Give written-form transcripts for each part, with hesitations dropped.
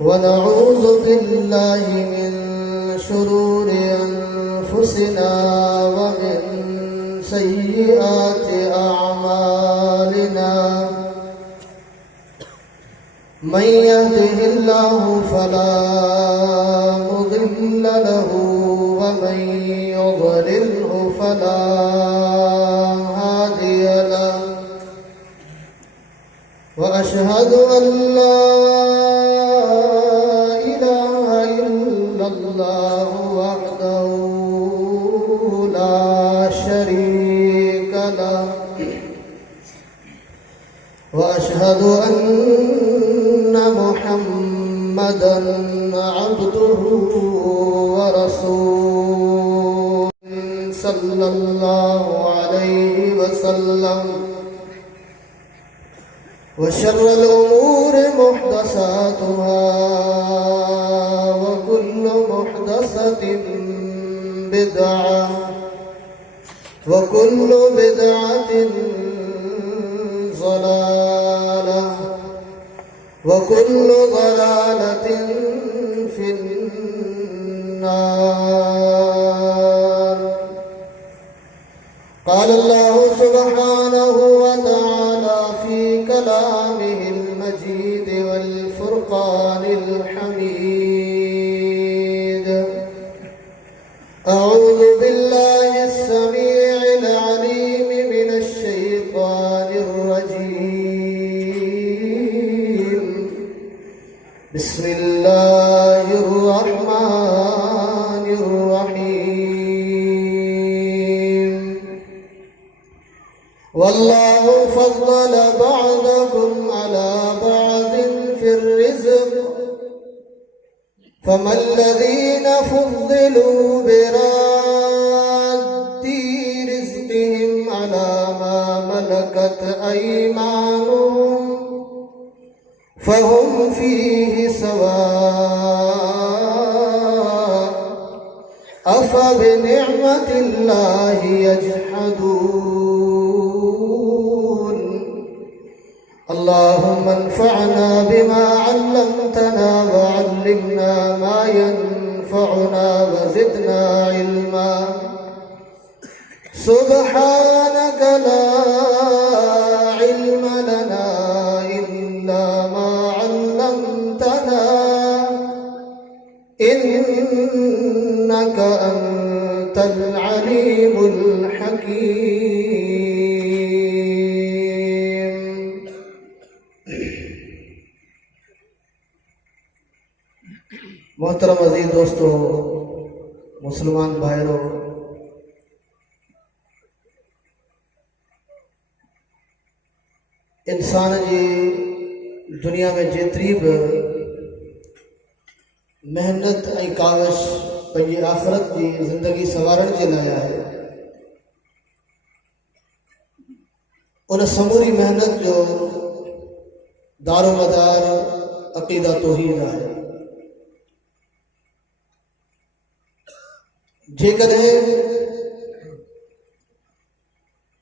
ونعوذ بالله من شرور أنفسنا ومن سيئات أعمالنا من يهده الله فلا مضل له ومن يضلله فلا هادي له وأشهد أن لا إله إلا الله وحده لا شريك له وأشهد أن محمدا عبده ورسوله صلى الله عليه وسلم وشر الأمور محدثاتها وكل محدثة بدعة وكل بدعة ضلالة وكل ضلالة في النار. قال الله سبحانه وتعالى في كلامه المجيد والفرقان الحميد: أعوذ بالله السميع العليم من الشيطان الرجيم. بسم الله الرحمن الرحيم. والله فضل بعضكم على بعض في الرزق فما الذين فضلوا براد رزقهم على ما ملكت أيمانهم فهم فيه سواء أفبنعمة الله يجحدون. اللهم انفعنا بما علمتنا وعلمنا ما ينفعنا وزدنا علما. سبحانك لا علم لنا إلا ما علمتنا إنك أنت العليم الحكيم. محترم عزیز دوستو، مسلمان بھائیو، इंसान जी दुनिया में जेतिरी बि मेहनत ऐं काविश पंहिंजी आख़िरत जी ज़िंदगी संवारण जे लाइ आहे, उन समूरी मेहनत जो दारोमदार अक़ीदा तौहीद आहे। जेकॾहिं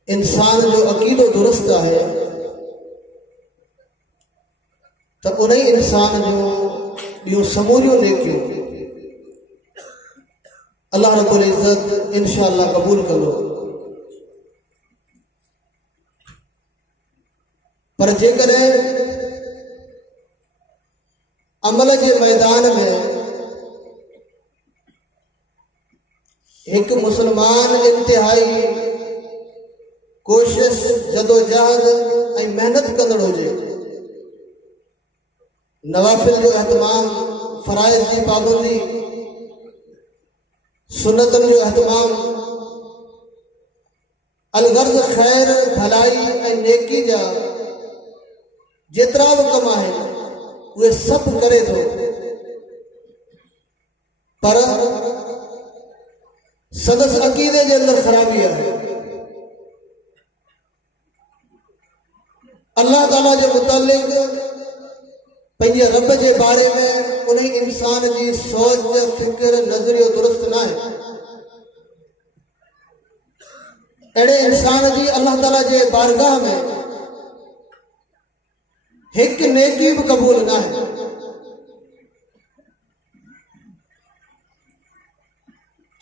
इंसान जो अक़ीदो दुरुस्त आहे त उन ई इंसान जूं ॿियूं समूरियूं नेकियूं अल्लाह रब्बुल इज़्ज़त इंशाअल्लाह क़बूल कंदो। पर जेकॾहिं अमल जे मैदान में हिकु मुस्लमान इंतिहाई कोशिश जदोजहद ऐं मेहनत कंदड़ हुजे, नवाफिल जो अहतमाम, फ़राइज़ जी पाबंदी, सुन्नतनि जो अहतमाम, अलगर्ज़ ख़ैर भलाई ऐं नेकी जा जेतिरा बि कम आहिनि उहे सभु करे थो, पर संदसि अक़ीदे जे अंदरि ख़राबी आहे। अल्लाह ताला जे मुतालिक़ पंहिंजे रब जे बारे में उन इंसान जी सोच, फिक्र, नज़रियो दुरुस्त न आहे। अहिड़े इंसान जी अल्लाह ताला जे बारगाह में हिकु नेकी बि क़बूल न आहे।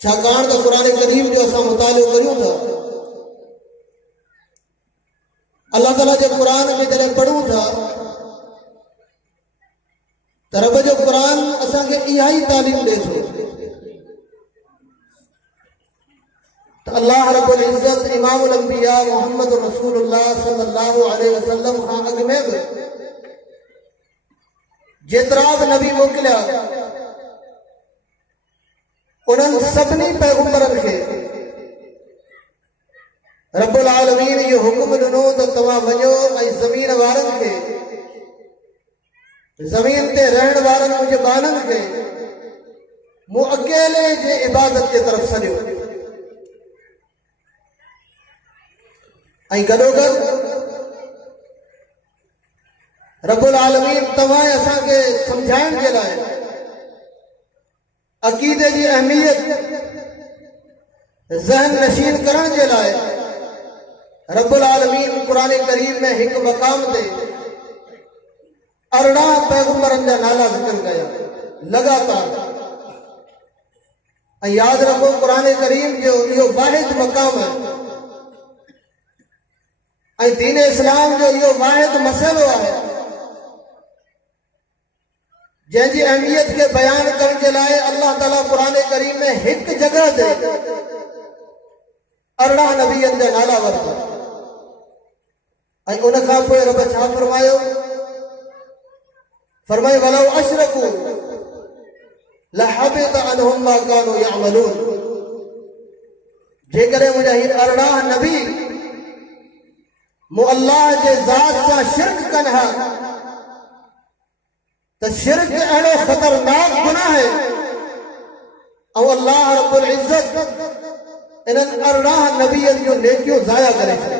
छाकाणि त क़ुर करीम जो असां मुतालियो करियूं था, अल्लाह ताला जे क़ुर में जॾहिं पढ़ूं था त रब जो क़ुर असांखे इहा ई तालीम ॾिए थो त अल्लाह रब्बुल इज़्ज़त इमामुल अंबिया मोहम्मद रसूलुल्लाह सल्लल्लाहु अलैहि वसल्लम खां अॻु में बि जेतिरा बि नबी मोकिलिया उन्हनि सभिनी पैगंबरनि खे रब्बुल आलमीन इहो हुकुम ॾिनो त तव्हां वञो ऐं ज़मीन वारनि खे, ज़मीन ते रहण वारनि मुंहिंजे ॿारनि खे मूं अकेले जे इबादत जे तरफ़ सॾियो ऐं गॾोगॾु रब्बुल आलमीन तव्हां असांखे सम्झाइण जे लाइ अक़ीदे जी अहमियत ज़हन नशीन करण जे लाइ रब्बुल आलमीन क़ुर करीम में हिकु मक़ाम ते 18 पैगंबरनि जा नाला ज़िक्र कया लगातार। ऐं यादि रखो क़ुर करीम जो इहो वाहिद मक़ाम आहे ऐं दीन इस्लाम जो इहो वाहिद मसइलो आहे जंहिंजी अहमियत खे बयान करण जे लाइ अल्लाह ताला क़ुर करीम में हिकु जगह ते 18 नबियनि जा नाला वरिता ऐं उन खां पोइ रब छा फरमायो? फरमायो वलौ अशरकू लहबित अनहुम मा कानू यअमलून। जेकॾहिं मुंहिंजा ही 18 नबी मूं अल्लाह जे ज़ात सां शिरक कनि हा त शिरक अहिड़ो ख़तरनाक गुनाह आहे ऐं अल्लाह रब्बुल इज़्ज़त इन्हनि 18 नबियनि जूं नेकियूं ज़ाया करे छॾे।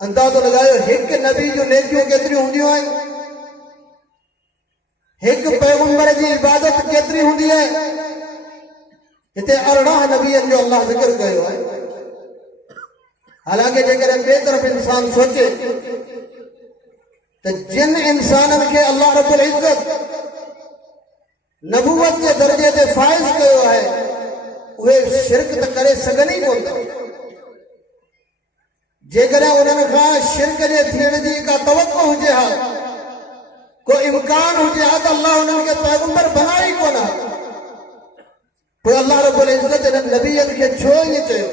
अंदाज़ो लॻायो हिकु नबी जूं नेकियूं केतिरियूं हूंदियूं आहिनि, हिकु पैगंबर जी इबादत केतिरी हूंदी आहे। हिते 18 नबियनि जो अल्लाह ज़िक्र कयो आहे। हालांकि जेकॾहिं ॿिए तरफ़ इंसान सोचे त जिन इंसाननि खे अल्लाह रब्बुल इज़्ज़त नबूवत जे दर्जे ते फाइज़ कयो आहे उहे शिरक त करे सघनि ई कोन था। जेकॾहिं उन्हनि खां शिरक जे थियण जी का तवक़ो हुजे हा, को इम्कान हुजे हा त अल्लाह उन्हनि खे पैगंबर बनाए ई कोन हा, पोइ अल्लाह रब्बुल इज़्ज़त इन्हनि नबियनि खे छो ईअं चयो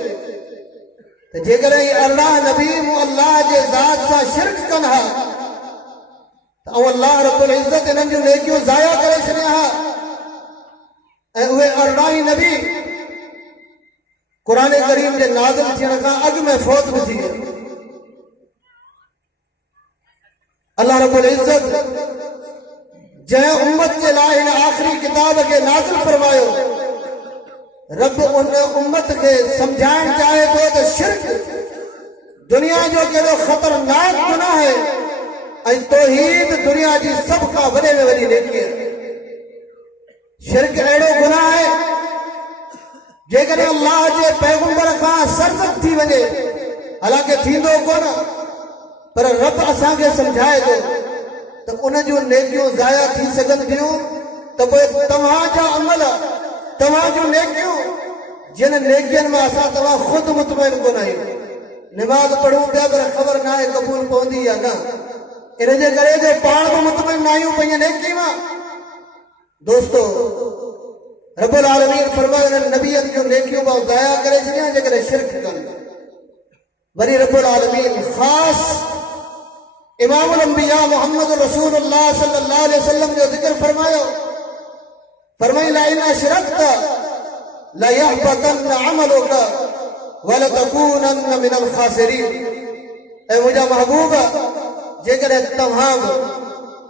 त जेकॾहिं 18 नबी मूं अल्लाह जे ज़ात सां शिरक कनि हा त अल्लाह रब्बुल इज़्ज़त इन्हनि जूं नेकियूं ज़ाया करे छॾिया हा ऐं उहे 18 नबी क़ुर करीम जे नाज़िल थियण खां अॻु में फौत बि थी विया। अल्लाह रब्बुल इज़्ज़त जंहिं उम्मत जे लाइ हिन आख़िरी किताब खे नाज़िल फरमायो, रब उन उम्मत खे सम्झाइण चाहे थो त शिरक दुनिया जो कहिड़ो ख़तरनाक गुनाह आहे ऐं तौहीद दुनिया जी सभ खां वॾे में वॾी नेकी आहे। शिरक अहिड़ो गुनाह आहे जेकॾहिं अल्लाह जे पैगंबर खां सरज़द थी वञे, हालांकि थींदो कोन, पर रब असांखे सम्झाए थो त उन जूं नेकियूं ज़ाया थी सघनि थियूं त पोइ तव्हांजा अमल, तव्हां जूं नेकियूं, जिन नेकियुनि मां असां तव्हां ख़ुदि मुतमइन कोन आहियूं। निमाज़ पढ़ूं पिया पर ख़बर न आहे क़बूल पवंदी या न, इन जे करे जो पाण बि मुतमइन न आहियूं पंहिंजे नेकी मां। दोस्तो, रब्बुल आलमीन फरमायो इन्हनि नबियनि जूं नेकियूं मां ज़ाया करे छॾियां जेकॾहिं शिरक कनि। वरी रब्बुल आलमीन ख़ासि इमामुल अंबिया मोहम्मद रसूलुल्लाह सल्लल्लाहु अलैहि वसल्लम जो ज़िक्र फरमायो। फरमाई ला इन अशरकत ला यहबतन अमलुक व लतकूनन मिनल खासिरीन। ऐं मुंहिंजा महबूब, जेकॾहिं तव्हां बि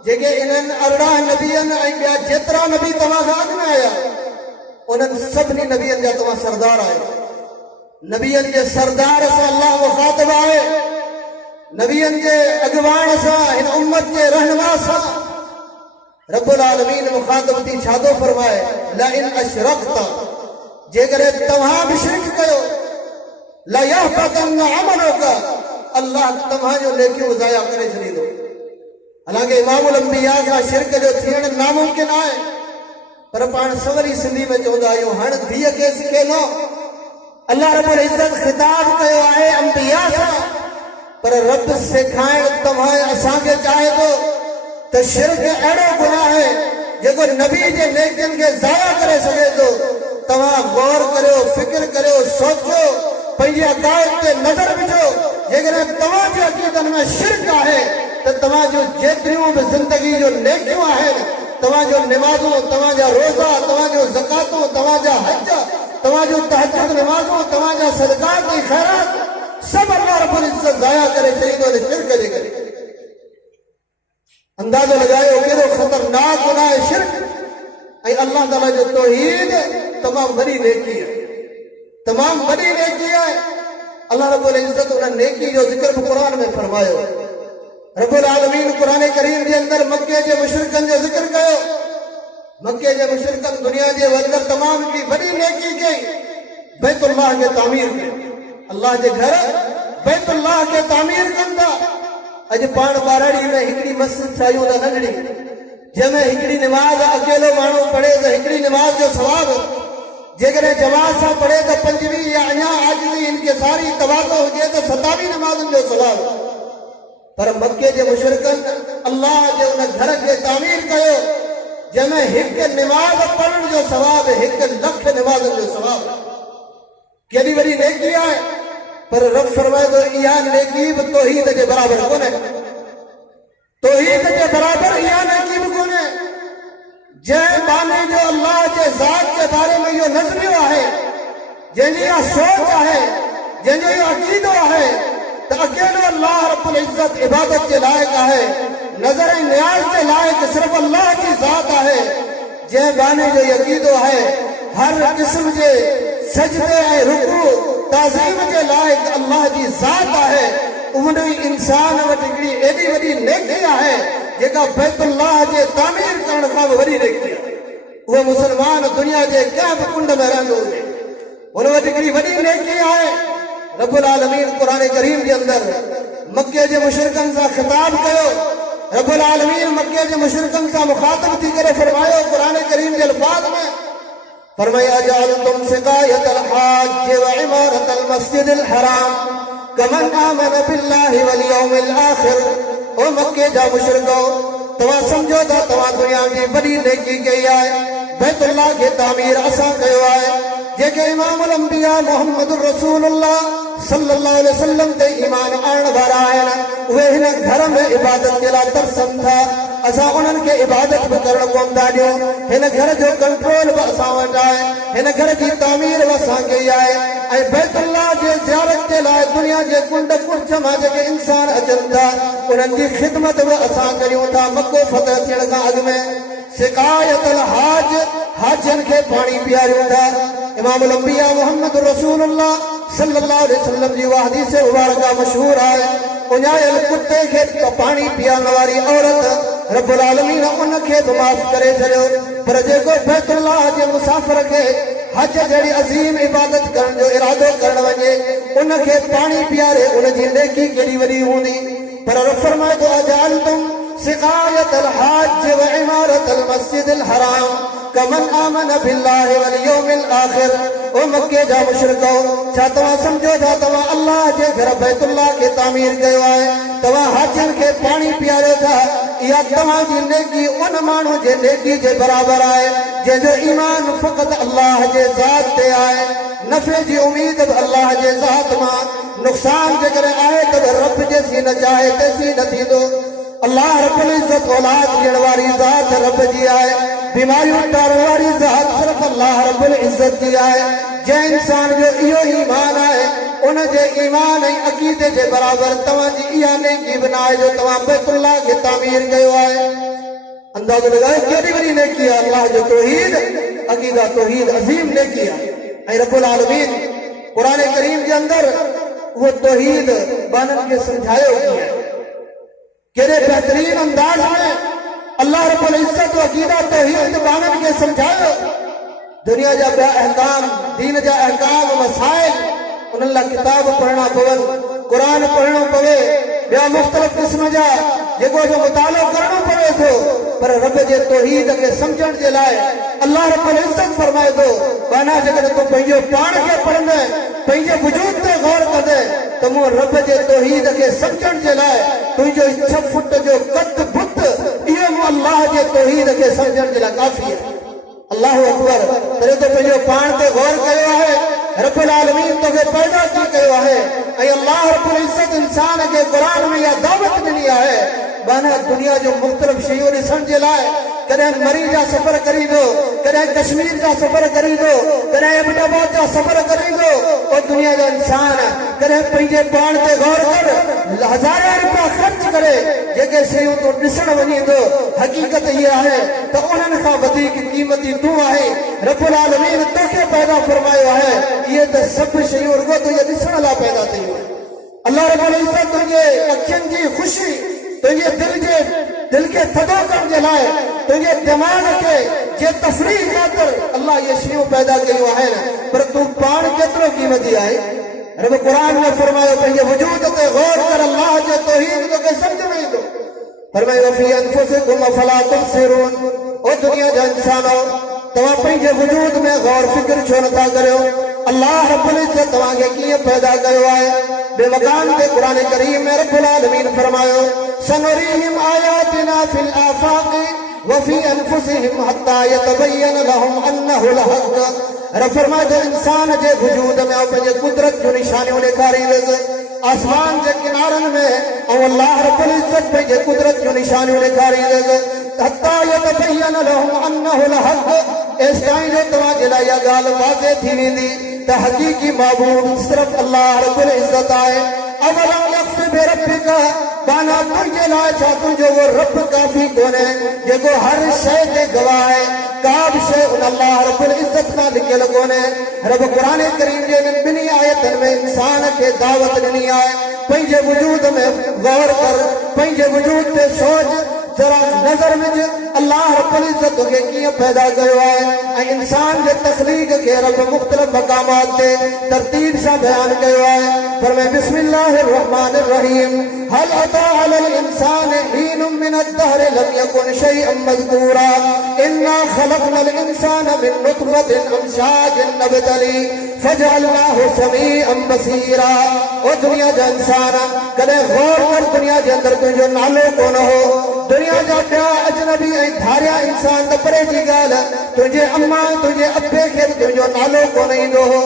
जेके इन्हनि 18 नबियनि ऐं ॿिया जेतिरा नबी तव्हां खां अॻु में आया उन्हनि सभिनी नबियनि जा तव्हां सरदार आहियो। नबियनि जे सरदार सां अल्लाह मुखातिब आहे, नबियनि जे अॻुवान सां, हिन उम्मत जे रहनुमा सां रब्बुल आलमीन मुखातिब थी छा थो फरमाए? ला इन अशरकत, जेकॾहिं तव्हां बि शिरक कयो, ला यहबतन अमलुक, अल्लाह तव्हांजो नेकियूं ज़ाया करे छॾींदो। हालांकि इमामुल अंबिया खां शिरक जो थियण नामुमकिन आहे, पर पाण सवरी सिंधी में चवंदा आहियूं हाणे धीअ खे सिखे न अल्लाह रब्बुल इज़्ज़त ख़िताब कयो आहे अंबिया सां पर रब सेखाइण तव्हां असांखे चाहे थो त शिरक अहिड़ो गुनाह आहे जेको नबी जे नेकियुनि खे ज़ाया करे सघे थो। तव्हां गौर करियो फिक्र करियो सोचो पंहिंजे अकाइद ते नज़र विझो जेकॾहिं तव्हांजे अक़ीदनि में शिरक आहे त तव्हांजूं जेतिरियूं बि ज़िंदगी जो नेकियूं आहिनि तव्हांजो निमाज़ूं तव्हांजा रोज़ा तव्हांजो ज़कातूं तव्हांजा हज तव्हांजूं तहज्जुद निमाज़ूं तव्हांजा सदक़ात ऐं ख़ैरात सभु अल्लाह रब्बुल इज़्ज़त ज़ाया करे छॾींदो शिरक जे करे। अंदाज़ो लगायो केॾो ख़तरनाक गुनाह आहे शिरक ऐं अल्लाह ताला जो तौहीद तमामु वॾी नेकी आहे तमामु वॾी नेकी आहे। अल्लाह रब्बुल इज़्ज़त उन नेकी जो ज़िक्र बि क़ुरान में फरमायो। रब्बुल आलमीन क़ुरान करीम जे अंदरि मके जे मुशरिकनि जो ज़िक्र कयो। मके जे मुशरिकनि दुनिया जे अंदरि तमामु वॾी नेकी कई बैतुल्लाह खे तामीर कई। अल्लाह जे घर बैतुल्लाह खे तामीर कनि था। अॼु पाण ॿारड़ी में हिकिड़ी मस्जिद ठाहियूं था नंढड़ी जंहिंमें हिकिड़ी निमाज़ अकेलो माण्हू पढ़े त हिकिड़ी निमाज़ जो सवाबु जेकॾहिं जमात सां पढ़े त 5वीं या अञा आजिज़ी इनकिसारी तवाज़ो हुजे त 27 नमाज़ुनि जो सवाबु। पर मके जे मुशरिकनि अल्लाह जे उन घर खे तामीर कयो जंहिंमें हिकु निमाज़ पढ़ण जो सवाबु 1 लख निमाज़ुनि जो सवाबु। केॾी वॾी नेकी आहे पर रब फरमाए थो इहा नेकी बि तौहीद जे बराबरि कोन्हे। तौहीद जे बराबरि इहा नेकी बि कोन्हे जंहिं बाने जो अल्लाह जे ज़ात जे बारे में इहो नज़रियो आहे जंहिंजी इहा सोच आहे जंहिंजो इहो अक़ीदो आहे त अकेलो अल्लाह रब्बुल इज़्ज़त इबादत जे लाइक़ आहे नज़र ऐं नियाज़ जे लाइक़ सिर्फ़ अल्लाह जी ज़ात आहे। जंहिं बाने जो इहो अक़ीदो आहे हर क़िस्म जे सजदे ऐं रुकू ताज़ीम जे लाइक़ अल्लाह जी ज़ात आहे। उन इंसान वटि हिकिड़ी एॾी वॾी नेकी आहे जेका बैतुल्लाह जे तामीर करण खां बि वॾी नेकी आहे। उहो मुस्लमान दुनिया जे कंहिं बि कुंड में रहंदो हुजे उन वटि हिकिड़ी वॾी नेकी आहे। रब्बुल आलमीन क़ुरान करीम जे अंदरि मके जे मुशरिकनि सां ख़िताब कयो। रब्बुल आलमीन मके जे मुशरिकनि सां मुखातिब थी करे फरमायो क़ुरान करीम जे अल्फाज़ में फरमाया अजअलतुम सिकायतल हाज व इमारतल मस्जिदिल हराम कमन आमन बिल्लाहि वल यौमिल आखिर। ओ मके जा मुशरिको तव्हां सम्झो था तव्हां दुनिया जी वॾी नेकी कई आहे बैतुल्लाह खे तामीर असां कयो आहे। जेके इमामुल अंबिया मोहम्मद रसूलुल्लाह सल्लल्लाहु अलैहि वसल्लम ते ईमान आणण वारा आहिनि उहे हिन घर में इबादत जे लाइ तरसनि था। असां उन्हनि खे इबादत बि करण कोन था ॾियूं। हिन घर जो कंट्रोल बि असां वटि आहे हिन घर जी तामीर बि असां कई आहे ऐं बैतुल्लाह जे ज़ियारत जे लाइ दुनिया जे कुंड कुर्च मां जेके इंसान अचनि था उन्हनि जी ख़िदमत बि असां करियूं था। मको फतह थियण खां अॻु में सिकायतल हाज हाजियुनि खे पाणी पीआरियूं था। इमामुल अंबिया मोहम्मद रसूलुल्लाह सल्लल्लाहु अलैहि वसल्लम जी उहा हदीस मुबारका मशहूर आहे। उञायल कुते खे पाणी पीआरण वारी औरत रब्बुल आलमीन उनखे बि माफ़ करे छॾियो पर जेको बैतुल्लाह जे मुसाफ़िर खे हज जहिड़ी अज़ीम इबादत करण जो इरादो करण वञे उनखे पाणी पीआरे उनजी नेकी केॾी वॾी हूंदी। पर रब फरमाए थो अजअलतुम सिकायतल हाज व इमारतल मस्जिदिल हराम कमन आमन बिल्लाहि वल यौमिल आखिर। ओ मके जा मुशरिको छा तव्हां सम्झो था तव्हां अल्लाह जे घर बैतुल्लाह खे तामीर कयो आहे तव्हां हाजियुनि खे पाणी पीआरियो था। इहा तव्हांजी नेकी उन माण्हू जे नेकी जे बराबरि आहे जंहिंजो ईमान फ़क़ति अल्लाह जे ज़ात ते आहे। नफ़े जी उम्मीद बि अल्लाह जे ज़ात मां नुक़सान जेकॾहिं आहे त रब जेसी न चाहे तेसी न थींदो। अल्लाह रब्बुल इज़्ज़त औलाद ॾियण वारी ज़ात रब जी आहे। बीमारियूं टारण वारी ज़ात सिर्फ़ अल्लाह रब्बुल इज़्ज़त जी आहे। जंहिं इंसान जो इहो ईमान आहे उन जे ईमान ऐं अक़ीदे जे बराबरि तव्हांजी इहा नेकी बि न आहे जो तव्हां बैतुल्लाह खे तामीर कयो आहे। अंदाज़ो लॻायो केॾी वॾी नेकी आहे। अल्लाह जो तौहीद अक़ीदा तौहीद अज़ीम नेकी आहे ऐं रब्बुल आलमीन क़ुरान करीम जे अंदरि उहो तौहीद बाननि खे सम्झायो कीअं केॾे बहितरीन अंदाज़ में अल्लाह रब्बुल इज़्ज़त अक़ीदा तौहीद बाननि खे सम्झायो। दुनिया जा ॿिया अहकाम दीन जा अहकाम मसाइल उन्हनि लाइ किताब पढ़णा पवनि क़ुरान पढ़णो पवे ॿिया मुख़्तलिफ़ क़िस्म जा जेको जो मुतालो करणो पवे थो पर रब जे तौहीद खे सम्झण जे लाइ अल्लाह रब्बुल इज्जत फरमाए थो बाना जगह तू पंहिंजो पाण खे पढ़ंदे पंहिंजे वजूद ते गौर कंदे त मूं रब जे तौहीद खे सम्झण जे लाइ तुंहिंजो 6 फुट जो कद बुत इहो मूं अल्लाह जे तौहीद खे सम्झण जे लाइ काफ़ी आहे। अल्लाह अकबर तॾहिं तो पंहिंजो पाण ते गौर कयो आहे। रब्बुल आलमीन तोखे पैदा की कयो आहे ऐं अल्लाह रब्बुल इज्जत इंसान खे क़ुरान में इहा दावत ॾिनी आहे बाना दुनिया जो मुख़्तलिफ़ शयूं ॾिसण जे लाइ कॾहिं मरी जा सफ़र करींदो कॾहिं कश्मीर जा सफ़र करींदो कॾहिं अहमदाबाद जा सफ़र करींदो और दुनिया जो इंसान कॾहिं पंहिंजे पाण ते गौर कर हज़ार रुपया ख़र्च करे जेके शयूं तूं ॾिसण वञी थो हक़ीक़त इहा आहे त उन्हनि खां वधीक क़ीमती तूं आहे। रब्बुल आलमीन तोखे पैदा फरमायो आहे इहे त सभु शयूं रुॻो तुंहिंजे ॾिसण लाइ पैदा थियूं आहिनि। अल्लाह रब्बुल इज्जत तुंहिंजे अखियुनि जी ख़ुशी तुंहिंजे दिल खे थधो करण जे लाइ तुंहिंजे दिमाग़ खे जे तफ़रीह ख़ातिर अल्लाह इहे शयूं पैदा कयूं आहिनि पर तूं पाण केतिरो क़ीमती आहे। रब क़ुरान में फरमायो पंहिंजे वजूद ते गौर कर अल्लाह जे तौहीद तोखे सम्झ में ईंदो। फरमायो फी अनफुसिकुम फला तुबसिरून ओ दुनिया जा इंसानो तव्हां पंहिंजे वजूद में गौर फिक्र छो नथा करियो। अल्लाह रब्बुल इज्जत तव्हांखे कीअं पैदा कयो आहे। बेमकान ते क़ुरान करीम में रब्बुल आलमीन फरमायो सनुरीहिम आयातिना फिल आफाक़ि वफी अनफुसिहिम हत्ता यतबय्यन लहुम अन्नहुल हक़। रब फरमाए तो इंसान जे वजूद में पंहिंजे कुदरत जूं निशानियूं ॾेखारींदुसि आसमान जे किनारनि में ऐं अल्लाह रब्बुल इज्जत पंहिंजे कुदरत जूं निशानियूं ॾेखारींदुसि हत्ता यतबय्यन लहुम अन्नहुल हक़ एस ताईं जो तव्हांजे लाइ इहा ॻाल्हि वाज़े थी वेंदी त हक़ीक़ी महबूब सिर्फ़ अल्लाह रब्बुल इज्जत आहे। अवलम यक्फ़ि बिरब्बिक बाना तुंहिंजे लाइ छा तुंहिंजो वो रब काफ़ी कोन्हे जेको हर शइ ते गवाह आहे का बि शइ उन अल्लाह रब्बुल इज्जत खां लिकियल कोन्हे। रब क़ुरान करीम जे ॿिन्ही आयतनि में इंसान खे दावत ॾिनी आहे पंहिंजे वजूद में गौर कर पंहिंजे वजूद ते सोच जरा नज़र विझ अल्लाह रब्बुल इज्जत तोखे कीअं पैदा कयो आहे ऐं इंसान जे तख़लीक़ खे रब मुख़्तलिफ़ मक़ामात ते तरतीब सां बयानु कयो आहे। फरमाए बिस्मिल्लाहिर रहमानिर रहीम हल अता अलल इंसान हीनुम मिनद दहर लम यकुन शैअन मज़कूरा इन्ना खलक़नल इंसान मिन नुतफ़तिन अमशाजिन नब्तली फजअलनाहु समीअन बसीरा। ओ दुनिया जा इंसान कॾहिं गौर कर दुनिया जे अंदरि तुंहिंजो नालो कोन हो दुनिया जा ॿिया अजनबी ऐं धारिया इंसान त परे जी ॻाल्हि तुंहिंजे अम्मा तुंहिंजे अबे खे तुंहिंजो नालो कोन ईंदो हो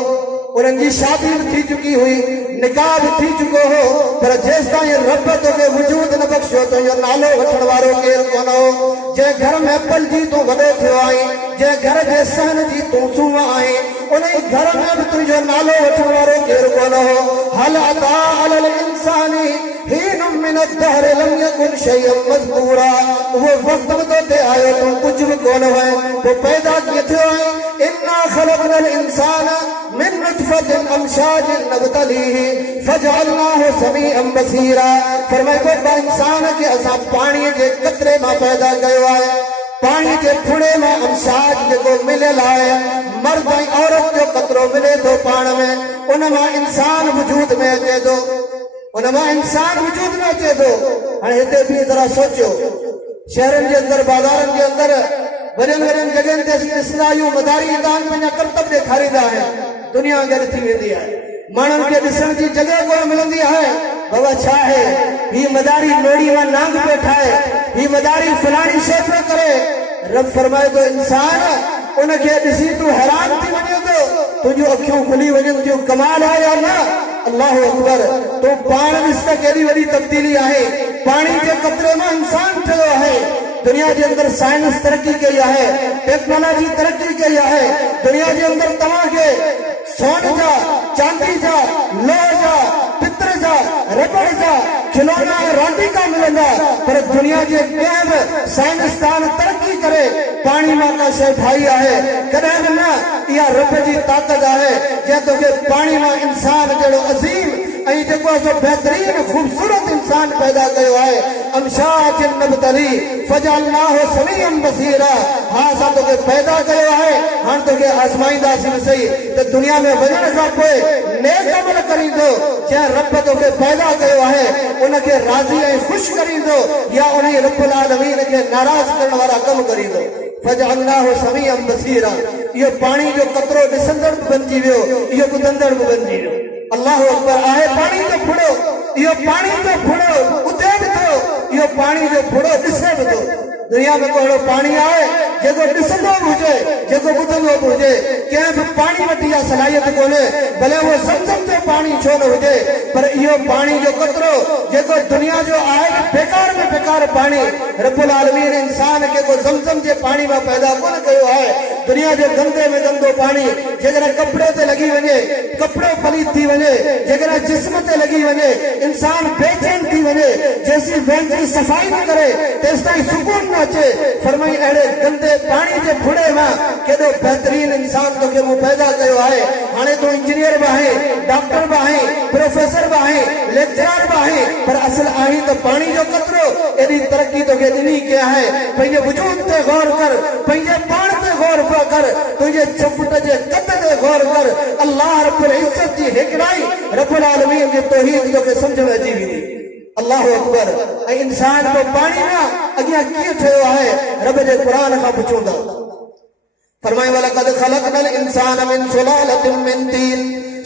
उन्हनि जी शादी बि थी चुकी हुई निकाह बि थी चुको हो पर जेसि ताईं रब तोखे वजूद न बख़्शियो तुंहिंजो नालो वठण वारो केरु कोन हो। जंहिं घर में पलजी तूं वॾो थियो आहीं जंहिं घर जे सहन जी तूं सूंह आहीं उन घर में बि तुंहिंजो नालो वठण वारो केरु कोन हो। हल अता अलल इंसानी हीनुम मिनद दहर लम यकुन शैअन मज़कूरा उहो वक़्तु बि तो ते आयो तूं कुझु बि कोन हुए पोइ पैदा कीअं थियो आहीं। इन्ना खलक़नल इंसान मिन नुतफ़तिन अमशाजिन नब्तलीहि फजअलनाहु समीअन बसीरा। फरमाए को इंसान खे असां पाणीअ जे कतरे मां पैदा कयो आहे पाणी जे फुड़े मां अमशाज जेको मिलियल आहे मर्द ऐं औरत जो कतरो मिले थो पाण में उन मां इंसान वजूद में अचे थो उन मां इंसान वजूद में अचे थो। हाणे हिते बि ज़रा सोचियो शहरनि जे अंदरि बाज़ारनि जे अंदरि वॾनि वॾनि जॻहियुनि ते इस्लाहियूं मदारी ईंदान पंहिंजा कर्तव्य ॾेखारींदा आहिनि दुनिया गॾु थी वेंदी आहे माण्हुनि खे ॾिसण जी जॻह कोन मिलंदी आहे बाबा छा आहे ही मदारी लोड़ी मां नांग पियो ठाहे ही मदारी फलाणी शइ पियो करे। रब फरमाए थो इंसान उनखे ॾिसी तूं हैरान थी वञे थो तुंहिंजूं अखियूं खुली वञनि थियूं कमाल आहे या न। अल्लाह अकबर तूं पाण ॾिस त केॾी वॾी तब्दीली आहे पाणी जे कतरे मां इंसान ठहियो आहे। दुनिया जे अंदरि साइंस तरक़ी कई आहे टेक्नोलॉजी तरक़ी कई आहे दुनिया जे अंदरि तव्हांखे सोन जा चांदी जा लोह जा पितर जा रबड़ जा खिलौना ऐं रांदीका मिलंदा पर दुनिया जे कंहिं बि साइंसदान तरक़ी करे पाणी मां का शइ ठाही आहे कॾहिं बि न। इहा रब जी ताक़त आहे जंहिं तोखे पाणी मां इंसान जहिड़ो अज़ीम ऐं जेको असां बहितरीन ख़ूबसूरत इंसान पैदा कयो आहे अमशाजिन नब्तली फजअलनाहु समीअन बसीरा। हा असां तोखे पैदा कयो आहे हाणे तोखे आज़माईंदासीं सही त दुनिया में वञण खां पोइ नेक अमल करींदो जंहिं रब तोखे पैदा कयो आहे उनखे राज़ी ऐं ख़ुशि करींदो या उन रब्बुल आलमीन खे नाराज़ करण वारा कम करींदो। फजअलनाहु समीअन बसीरा इहो पाणी जो कतरो ॾिसंदड़ बि बणिजी वियो इहो ॿुधंदड़ बि बणिजी वियो अल्लाहु अकबर आहे पाणी जो फुड़ो इहो पाणी जो फुड़ो ॿुधे बि थो इहो पाणी जो फुड़ो ॾिसे बि थो दुनिया में कोई पानी आए जेको ॾिसंदो बि हुजे जेको ॿुधंदो बि हुजे कंहिं बि पाणी वटि इहा सलाहियत कोन्हे भले उहो ज़मज़म जो पाणी छो न हुजे पर इहो पाणी जो कतरो जेको दुनिया जो आहे बेकार में बेकार पाणी रब्बुल आलमीन इंसान खे को ज़मज़म जे पाणी मां पैदा कोन कयो आहे दुनिया जो गंदे में गंदो पाणी जेकॾहिं कपिड़े ते लॻी वञे कपिड़ो पलीत थी वञे जेकॾहिं जिस्म ते लॻी वञे इंसान बेचैन थी वञे जेसीं पंहिंजी सफ़ाई न करे तेसिताईं सुकून न अचे फरमाई अहिड़े गंदे पाणी जे फुड़े मां केॾो बहितरीन इंसान तोखे मूं पैदा कयो आहे हाणे तूं इंजीनियर बि आहीं डॉक्टर बि आहीं प्रोफेसर बि आहीं लेक्चरर बि आहीं पर असुल आहीं त पाणी जो कतरो एॾी तरक़ी तोखे ॾिनी की आहे पंहिंजे वजूद ते गौर कर पंहिंजे पाण ते गौर पिया कर तुंहिंजे चुपट जे कद ते गौर कर अल्लाह रब्बुल इज़्ज़त जी हिकिड़ाई रब्बुल आलमीन जी तौहीद तोखे सम्झ में अची वेंदी अल्लाह अकबर ऐं इंसान जो पाणी ना अॻियां कीअं ठहियो आहे रब जे क़ुरान खां पुछूं था फरमाए वलक़द ख़लक़नल इंसान मिन सुलालतिन मिन तीन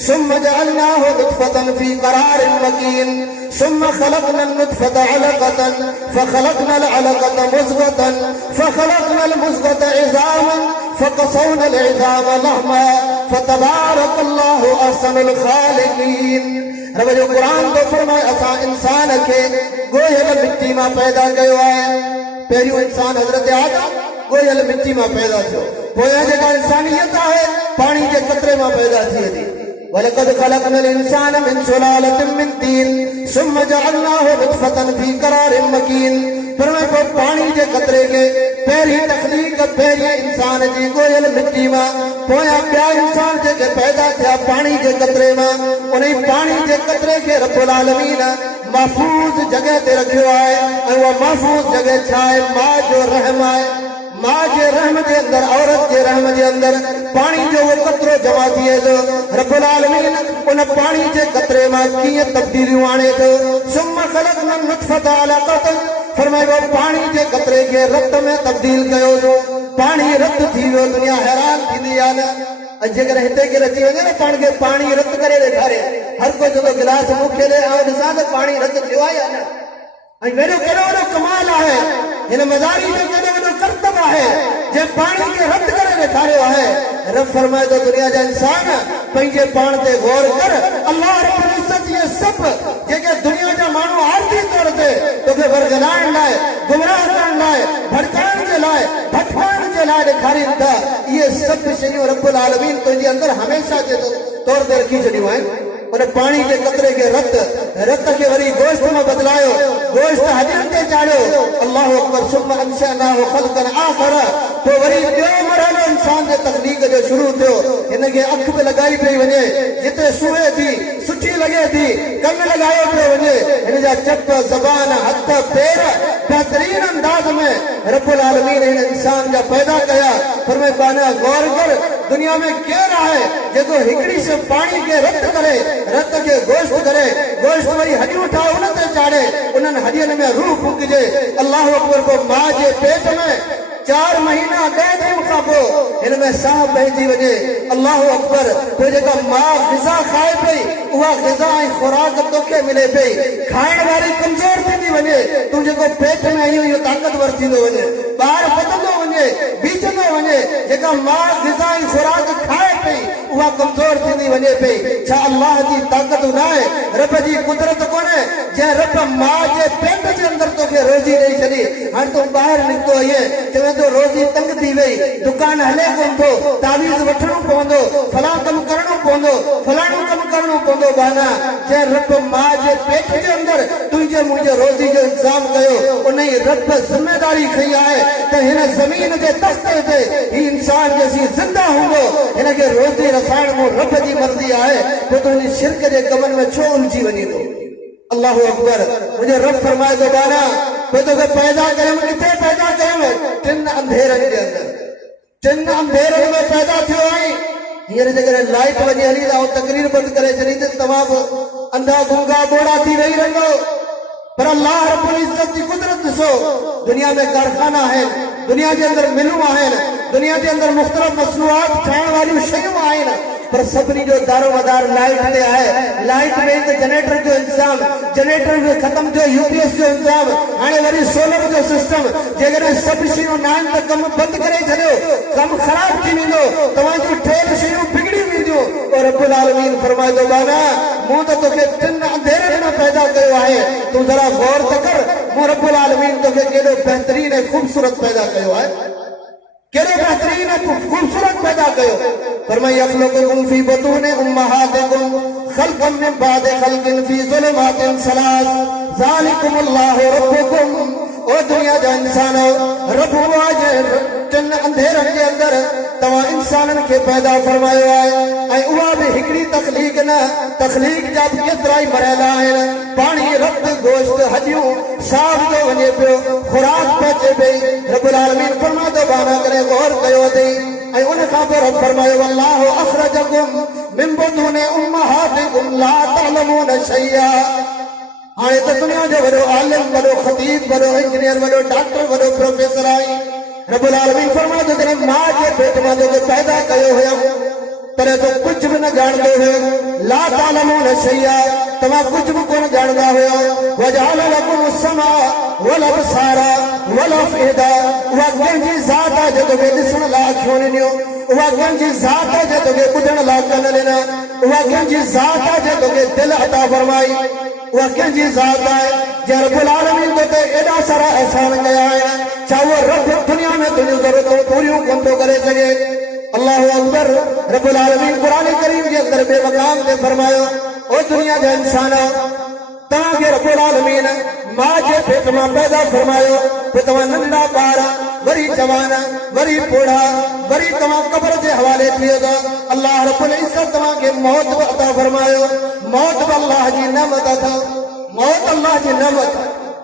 सुम्मा जअलनाहु नुत्फ़तन फ़ी क़रारिन मकीन सुम्मा ख़लक़नल नुत्फ़ता अलक़तन फ़ख़लक़नल अलक़ता मुज़ग़तन फ़ख़लक़नल मुज़ग़ता इज़ामन फ़क़सौनल इज़ाम लहमा फ़तबारकल्लाहु अहसनुल ख़ालिक़ीन रब जो क़ुरान तो फरमाए असां इंसान खे गोयल मिट्टी मां पैदा कयो आहे पहिरियों इंसान हज़रत आदम गोयल मिट्टी मां पैदा थियो पोयां जेका इंसानियत आहे पाणी जे कतरे मां पैदा थी थी वलक़द ख़लक़नल इंसान मिन सुलालतिन मिन तीन सुम्मा जअलनाहु नुत्फ़तन फ़ी क़रारिन मकीन फरमाए पोइ पाणी जे कतरे खे पहिरीं तख़लीक़ पहिरीं इंसान जी गोयल मिट्टी मां पोयां ॿिया इंसान जेके पैदा थिया पाणी जे कतरे मां उन पाणी जे कतरे खे रब्बुल आलमीन महफूज़ जॻह ते रखियो आहे ऐं उहा महफूज़ जॻह छा आहे मां जो रहम आहे मां जे रहम जे अंदरि औरत जे रहम जे अंदरि पाणी जो उहो कतरो जमा थिए थो रब्बुल आलमीन उन पाणी जे कतरे मां कीअं तब्दीलियूं आणे थो सुम्मा ख़लक़नल नुत्फ़ता अलक़तन फरमाए वो पाणी जे कतरे खे रत में तब्दील कयो थो पाणी रत थी वियो दुनिया हैरान थींदी आहे न जेकर हिते केरु अची वञे न पाण खे पाणी रत करे ॾेखारे हर कोई चवंदो गिलास मूंखे ॾे ऐं ॾिसां त पाणी रत थियो आहे या न ऐं केॾो वॾो कमाल आहे हिन मज़ारी जो केॾो वॾो करतब आहे जे पाणी खे रत करे ॾेखारियो आहे रब फरमाए थो दुनिया जा इंसान पंहिंजे पाण ते गौर कर अल्लाह रब्बुल इज़्ज़त इहे सभु जेके दुनिया जा माण्हू आरती तौर ते तोखे वरगलाइण लाइ गुमराह करण लाइ भड़काइण जे लाइ भटकाइण जे लाइ ॾेखारीनि था इहे सभु शयूं रब्बुल आलमीन तुंहिंजे अंदरि हमेशह जे तौर ते रखी छॾियूं आहिनि उन पाणी के कतरे के रत के वरी गोश्त में बदलायो गोश्त हॾियुनि ते चाढ़ियो अल्लाह अकबर सुम्मा अंशअनाहु ख़ल्क़न आख़र तो वरी ॿियो मरहलो इंसान जे तख़लीक़ जो शुरू थियो हिन खे अखि बि लॻाई पई वञे जिते सुहे थी सुठी लॻे थी कन लॻायो पियो वञे हिन जा चप ज़बान हथ पेर बहितरीन अंदाज़ में रब्बुल आलमीन हिन इंसान जा पैदा कया फरमाए बाना गौर कर दुनिया में केरु आहे जेको हिकिड़ी से पाणी खे रत करे रत खे गोश्त करे गोश्त वरी हॾियूं ठाहे उन ते चाढ़े उन्हनि हॾियुनि में रूह फूकिजे अल्लाह अकबर को मां जे पेट में 4 महीना 10 ॾींहं खां पोइ हिन में साह बहिजी वञे अल्लाह अकबर पोइ जेका मां ग़िज़ा खाए पई उहा ग़िज़ा ऐं खुराक तोखे मिले पई खाइण वारी कमज़ोर थींदी वञे तूं जेको पेट में आहियो इहो ताक़तवर थींदो वञे ॿार वधंदो वञे बीजंदो वञे जेका मां ग़िज़ा ऐं खुराक खाए पई उहा कमज़ोर थींदी वञे पई छा अल्लाह जी ताक़त न आहे रब जी कुदरत कोन्हे जंहिं रब मां जे पेट जे अंदरि तोखे रोज़ी ॾेई छॾी हाणे तूं ॿाहिरि निकितो आहीं तो रोज़ी तंग थी वई दुकान हले कोन थो तावीज़ वठणो पवंदो फलां कमु करणो पवंदो फलाणो कमु करणो पवंदो बाना जंहिं रब मां जे पेट जे अंदरि तुंहिंजे मुंहिंजे रोज़ी जो इंतज़ाम कयो उन ई रब ज़िमेदारी खई आहे त हिन ज़मीन जे तख़्ते ते ही इंसान जेसीं ज़िंदा हूंदो हिन खे रोज़ी रसाइण में रब जी मर्ज़ी आहे पोइ तूं हिन शिरक जे कमनि में छो उलझी वञी थो अल्लाह अकबर मुंहिंजो रब फरमाए थो बाना पोइ तोखे पैदा कयमि किथे पैदा कयमि 3 अंधेरनि जे अंदरि 3 अंधेरनि में पैदा थियो आहीं हींअर जेकॾहिं लाइट वञे हली त तकरीर बंदि करे छॾी त तव्हां बि अंधा गूंगा ॿोड़ा थी रही रहंदो पर अल्लाह रब्बुल इज़्ज़त जी कुदरत ॾिसो दुनिया में कारखाना आहिनि दुनिया के अंदर मिलूं आहिनि, दुनिया के अंदर मुख़्तलिफ़ मसनूआत ठाहिण वारियूं शयूं आहिनि, पर सभिनी जो दारो मदार लाइट ते आहे। लाइट में त जनरेटर जो इंतजाम, जनरेटर जो ख़त्म थियो, यूपीएस जो इंतजाम, हाणे वरी सोलर जो सिस्टम। जेकॾहिं सभु शयूं न आहिनि त कमु बंदि करे छॾियो, कमु ख़राब थी वेंदो, तव्हां जूं ठहियल शयूं बिगड़ी वेंदियूं। और रब्बुल आलमीन फरमाए थो बाना मूं त तोखे टिन अंधेरनि में पैदा कयो आहे, तूं ज़रा गौर त कर, मूं रब्बुल आलमीन तोखे केॾो बहितरीन ऐं ख़ूबसूरत पैदा कयो आहे, केॾो बहितरीन ऐं ख़ूबसूरत पैदा कयो। फरमाई यख़्लुक़ुकुम फी बुतूनि उम्महातिकुम ख़ल्क़म मिन बादि ख़ल्क़िन फी ज़ुलुमातिन सलास ज़ालिकुमुल्लाहु रब्बुकुम। ओ दुनिया जा इंसानो, रब आज टिन अंधेरनि जे अंदरि तव्हां इंसाननि खे पैदा फरमायो आहे, ऐं उहा बि हिकिड़ी तख़लीक़ न, तख़लीक़ जा बि केतिरा ई मरहल आहिनि। पाणी, रत, गोश्त, हॾियूं, साफ़ थो वञे पियो, खुराक पचे पई। रब्बुल आलमीन फरमाए थो बाना करे गौर कयो अथई। ऐं उन खां पोइ रब फरमायो अल्लाहु अख़रजकुम मिन बुतूनि उम्महातिकुम ला तअलमून शैया। हाणे त दुनिया जो वॾो आलिम, वॾो ख़तीब, वॾो इंजीनियर, वॾो डॉक्टर, वॾो प्रोफेसर आई। रब्बुल आलमीन फरमाए थो जॾहिं मां जे पेट मां तोखे पैदा कयो हुयमि तॾहिं तो कुझु बि न ॼाणंदो हुयो। ला तालमून शैया, तव्हां कुझु बि कोन ॼाणंदा हुयो। वजअल लकुम अस्समा वल अबसारा वल अफ़इदा। उहा कंहिंजी ज़ात आहे जो तोखे ॾिसण लाइ अखियूं ॾिनियूं, उहा कंहिंजी ज़ात आहे जो तोखे ॿुधण लाइ कन ॾिना, उहा कंहिंजी ज़ात आहे जो तोखे दिलि अता फरमाई, उहा कंहिंजी ज़ात आहे जंहिं रब्बुल आलमीन तो ते एॾा सारा अहसान कया आहिनि। छा उहो रब दुनिया में तुंहिंजूं ज़रूरतूं पूरियूं कोन थो करे सघे? अल्लाहु अकबर। रब्बुल आलमीन क़ुरान करीम जे अंदर बेमक़ाम ते फरमायो, ओ दुनिया जा इंसानो, तव्हांखे रब्बुल आलमीन मां जे पेट मां पैदा फरमायो, पोइ तव्हां नंढड़ा ॿार, वरी जवान, वरी बूढ़ा, वरी तव्हां क़ब्र जे हवाले थी वियो। अल्लाह रब्बुल इज़्ज़त तव्हांखे मौत बि अता फरमायो। मौत बि अल्लाह जी नेमत अथव, मौत अल्लाह जी नेमत।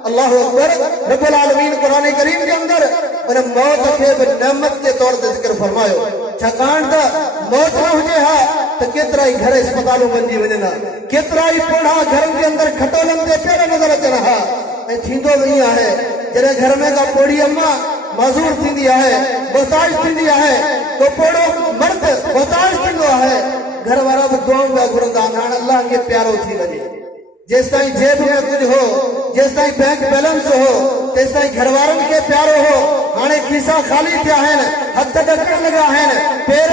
अल्लाहु अकबर। रब्बुल आलमीन क़ुरान करीम जे अंदर उन मौत खे बि नेमत जे तौर ते ज़िक्र फरमायो। छाकाणि त मौत न हुजे हा त केतिरा ई घर अस्पतालूं बणिजी वञनि हा, केतिरा ई बूढ़ा घरनि जे अंदरि खटोलनि ते पियल नज़र अचनि हा। ऐं थींदो बि ईअं आहे, जॾहिं घर में का पोड़ी अम्मा माज़ूर थींदी आहे, मोहताज थींदी आहे, तो पोड़ो मर्द मोहताज थींदो आहे, घर वारा बि दुआऊं पिया घुरंदा आहिनि हाणे अल्लाह खे प्यारो थी वञे। जेसि ताईं जेब में कुझु हो, जेसि ताईं बैंक बैलेंस हो, तेसि ताईं घर वारनि खे प्यारो हो। हाणे खीसा ख़ाली थिया आहिनि, हथ ॾकण लॻा आहिनि, पेर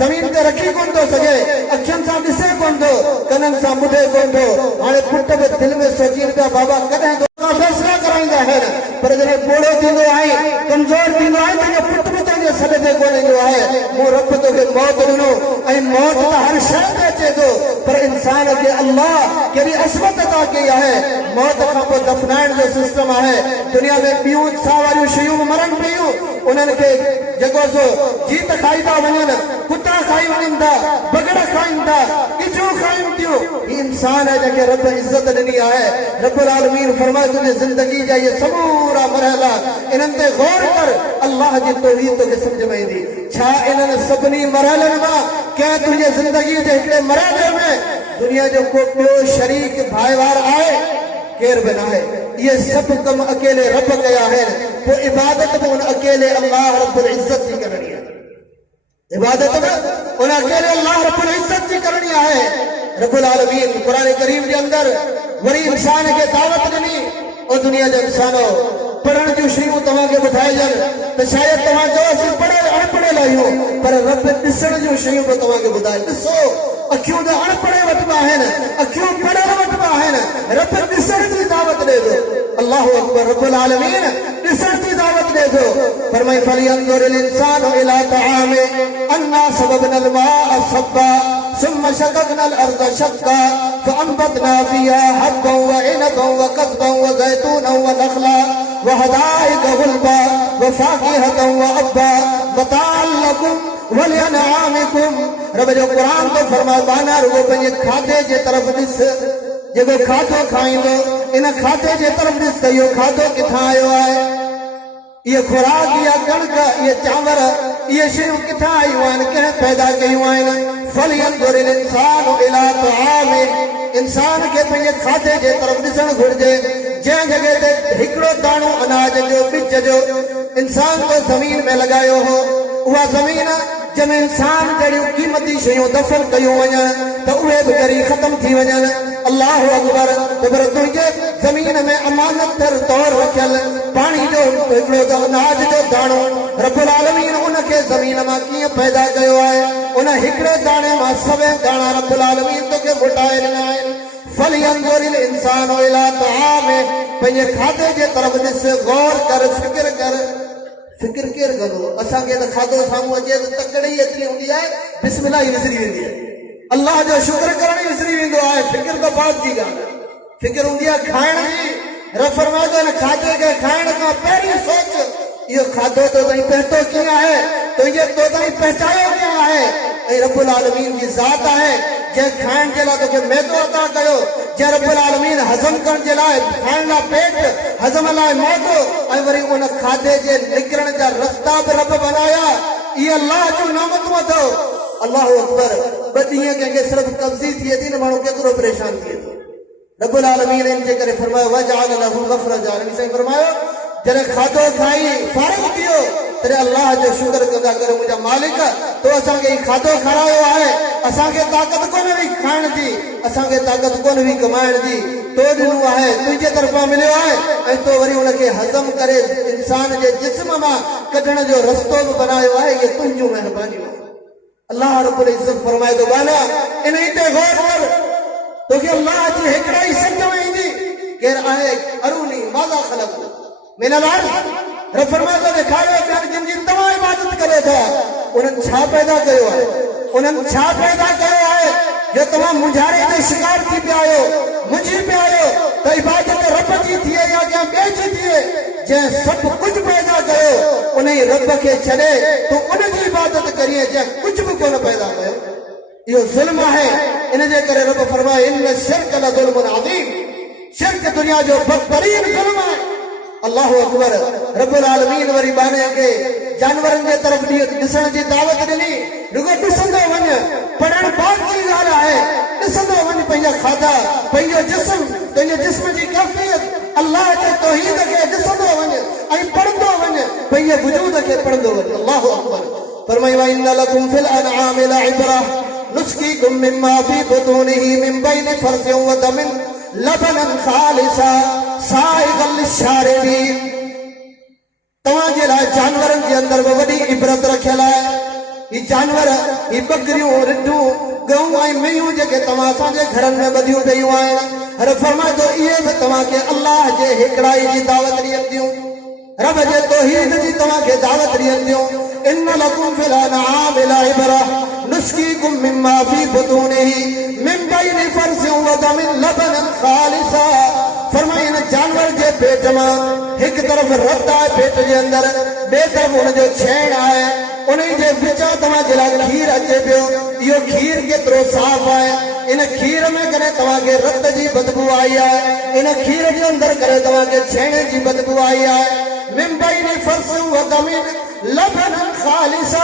ज़मीन ते रखी कोन थो सघे, अखियुनि सां ॾिसे कोन थो, कननि सां ॿुधे कोन थो। हाणे पुट बि दिलि में सोचीनि पिया बाबा कॾहिं फैसला कराईंदा आहिनि, पर जॾहिं ॿोड़ो थींदो आहे, कमज़ोर थींदो आहे, तुंहिंजो पुट बि तुंहिंजे सॾ ते कोन ईंदो आहे। मूं रब तोखे मौत ॾिनो, ऐं मौत त हर शइ ते अचे थो, पर इंसान खे अल्लाह कहिड़ी असमत अता कई आहे। मौत खां पोइ दफ़नाइण जो सिस्टम आहे। दुनिया में ॿियूं साह वारियूं शयूं बि मरनि पियूं, उन्हनि खे जेको सो जीत खाई था वञनि, कुता खाई वञनि था, बगड़ खाइनि था, इजूं खाइनि थियूं। ही इंसान आहे जंहिंखे रब इज़त ॾिनी आहे। रब्बुल आलमीन फरमाए तुंहिंजी ज़िंदगी जा इहे समूरा मरहला, इन्हनि ते गौर कर, अल्लाह जी तौहीद तोखे सम्झ में ईंदी। छा इन्हनि सभिनी मरहलनि मां कंहिं तुंहिंजे ज़िंदगी जे हिकिड़े मरहले में दुनिया जो को ॿियो शरीक भाईवार आहे? केर बि न आहे। इहे सभु कम अकेले रब कया आहिनि। पोइ इबादत बि उन अकेले अल्लाह रब्बुल इज़्ज़त जी करणी आहे। इबादत बि उन अकेले अल्लाह रब्बुल इज़्ज़त जी करणी आहे। रब्बुल आलमीन क़ुरान करीम जे अंदरि वरी इंसान खे दावत ॾिनी, ओ दुनिया जा इंसानो, पढ़ण जूं शयूं तव्हांखे ॿुधाइजनि त शायदि तव्हां चओ असीं पढ़ियल अणपढ़ियल आहियूं, पर रब ॾिसण जूं शयूं बि तव्हांखे ॿुधाए। ॾिसो, अखियूं त अणपढ़े वटि बि आहिनि, अखियूं पढ़ियल वटि बि आहिनि, रब ॾिसण जी दावत ॾे थो। अल्लाहु अकबर। रब्बुल आलमीन ॾिसण जी दावत ॾे थो। फरमाई फलियंजुरिल इंसानु इला तआमे अन्ना सबबनल माअ सब्बा ثم شققنا الأرض شقا فأنبتنا فيها حبا وعنبا وقضبا وزيتونا ونخلا وحدائق غلبا وفاكهة وأبا متاعا لكم ولأنعامكم। रब जो क़ुरान तो फरमाए बाना रुगो पंहिंजे खाधे जे तरफ़ ॾिस, जेको खाधो खाईंदो इन खाधे जे तरफ़ ॾिस त इहो खाधो किथां आयो आहे, इहे खुराक, इहा कणिक, इहे चांवर, इहे शयूं किथां आयूं आहिनि, कंहिं पैदा कयूं आहिनि। फलियंजुरिल इंसानु इला तआमे। इंसान खे पंहिंजे खाधे जे तरफ़ ॾिसणु घुरिजे। जंहिं जॻह ते हिकिड़ो दाणो अनाज जो, ॿिज जो, इंसान को जमीन में लगायो हो उहा जमीन जंहिंमें इंसान जहिड़ियूं क़ीमती शयूं दफ़न कयूं वञनि त उहे बि ॻरी ख़तम थी वञनि। अल्लाह अकबर। पर तुंहिंजे ज़मीन में अमानत तौर रखियल पाणी जो हिकिड़ो अनाज जो दाणो रब्बुल आलमीन उनखे ज़मीन मां कीअं पैदा कयो आहे। उन हिकिड़े दाणे मां सभई दाणा रब्बुल आलमीन तोखे मोटाए ॾिना आहिनि। फलयंजुरिल इंसानु इला तआमिह, पंहिंजे खाधे जे तरफ़ ॾिस, गौर कर, फिक्र कर। फिक्र केरु कंदो? असांखे त खाधो साम्हूं अचे त तकड़ी एतिरी हूंदी आहे, बिस्मिल्लाह ई विसरी वेंदी आहे, अल्लाह जो शुक्र करण ई विसरी वेंदो आहे। फिक्र त बाद जी ॻाल्हि आहे। फिक्र हूंदी आहे खाइण जी। रब फरमाए थो हिन खाधे खे खाइण खां पहिरीं सोच, इहो खाधो तो ताईं पहुतो कीअं आहे, तुंहिंजे तो ताईं पहुचायो कीअं आहे। ऐं रब्बुल आलमीन जी ज़ात आहे जंहिं खाइण जे लाइ तोखे मैदो अता कयो, जंहिं रब्बुल आलमीन हज़म करण जे लाइ खाइण लाइ पेट, हज़म लाइ मैदो, ऐं वरी उन खाधे जे निकिरण जा रस्ता बि रब बनाया। इहे अल्लाह जूं नेमतूं अथव। अल्लाह अकबर। ॿ ॾींहं कंहिंखे सिर्फ़ कब्ज़ी थिए थी न, माण्हू केतिरो परेशान थिए थो। रब्बुल आलमीन इन जे करे फरमायो वजअल लहू मखरजा। नबी साईं फरमायो जॾहिं खाधो खाई फारिग थियो तॾहिं अल्लाह जो शुक्र कंदा कर, मुंहिंजा मालिक तो असांखे ही खाधो खारायो आहे, असांखे ताक़त कोन हुई खाइण जी, असांखे ताक़त कोन हुई कमाइण जी, तो ॾिनो आहे, तुंहिंजे तरफ़ां मिलियो आहे, ऐं तो वरी उनखे हज़म करे इंसान जे जिस्म मां कढण जो रस्तो बि बनायो आहे। इहे तुंहिंजूं महिरबानियूं। अल्लाह रब्बुल इज़्ज़त फरमाए थो बाला इन ते गौर कर, तोखे अल्लाह जी हिकिड़ा ई सम्झ में ईंदी। केरु आहे? अरूनी माज़ा ख़लक़ मिनल अर्ज़। रब फरमाए थो ॾेखारियो ॿियनि जिन जी तव्हां इबादत करो था, उन्हनि छा पैदा कयो आहे, उन्हनि छा पैदा कयो आहे जो तव्हां मुंझारे जो शिकार थी पिया आहियो, मुंझी पिया आहियो। त इबादत रब जी थिए या कंहिं ॿिए जी थिए, जंहिं सभु कुझु पैदा कयो उन ई रब खे छॾे तूं उनजी इबादत करीअ जंहिं कुझु बि कोन पैदा कयो। इहो ज़ुल्म आहे। इन जे करे रब फरमाए इन शिर्क लज़ुल्मुन अज़ीम। शिर्क दुनिया जो बदतरीन ज़ुल्म आहे। अल्लाह अकबर। रब्बुल आलमीन वरी बाने खे जानवरनि जे तरफ़ ॾिसण जी दावत ॾिनी। रुगो ॾिसंदो वञ, पढ़ण पाक जी ॻाल्हि आहे। ॾिसंदो वञ पंहिंजा खाधा, पंहिंजो जिस्म, पंहिंजे जिस्म जी कैफ़ियत, अल्लाह जे तौहीद खे ॾिसंदो वञ ऐं पढ़ंदो वञ, पंहिंजे वजूद खे पढ़ंदो वञ। अल्लाह अकबर। फरमायो इन लकुम फिल अनआमि लइब्रा नुस्कीकुम मिम्मा फी बुतूनिही मिन बैनि फर्सिन व दमिन लबनन खालिसा साइगल लिशारिबीन। तव्हांजे लाइ जानवरनि जे अंदरि बि वॾी इबरत रखियल आहे। ही जानवर, ही बकरियूं, रिढूं, गऊं ऐं मेयूं जेके तव्हां असांजे घरनि में ॿधियूं पयूं आहिनि, हर फरमाए थो इहे बि तव्हांखे अल्लाह जे हिकिड़ाई जी दावत ॾियनि थियूं, रब जे तौहीद जी तव्हांखे दावत ॾियनि थियूं। इन लकुम फिल अनआमि लइब्रा नुस्कीकुम मिम्मा फी बुतूनिही मिन बैनि फर्सिन व दमिन लबनन खालिसा। फरमाए इन जानवर जे पेट मां हिकु तरफ़ रत आहे पेट जे अंदरि, ॿिए तरफ़ हुनजो छेण आहे, उन जे विचां तव्हांजे लाइ खीर अचे पियो। इहो खीर केतिरो साफ़ आहे। इन खीर में कॾहिं तव्हांखे रत जी बदबू आई आहे, इन खीर जे अंदरि कॾहिं तव्हांखे छेणे जी बदबू आई आहे। मिन बैनि फर्सिन व दमिन लबनन खालिसा।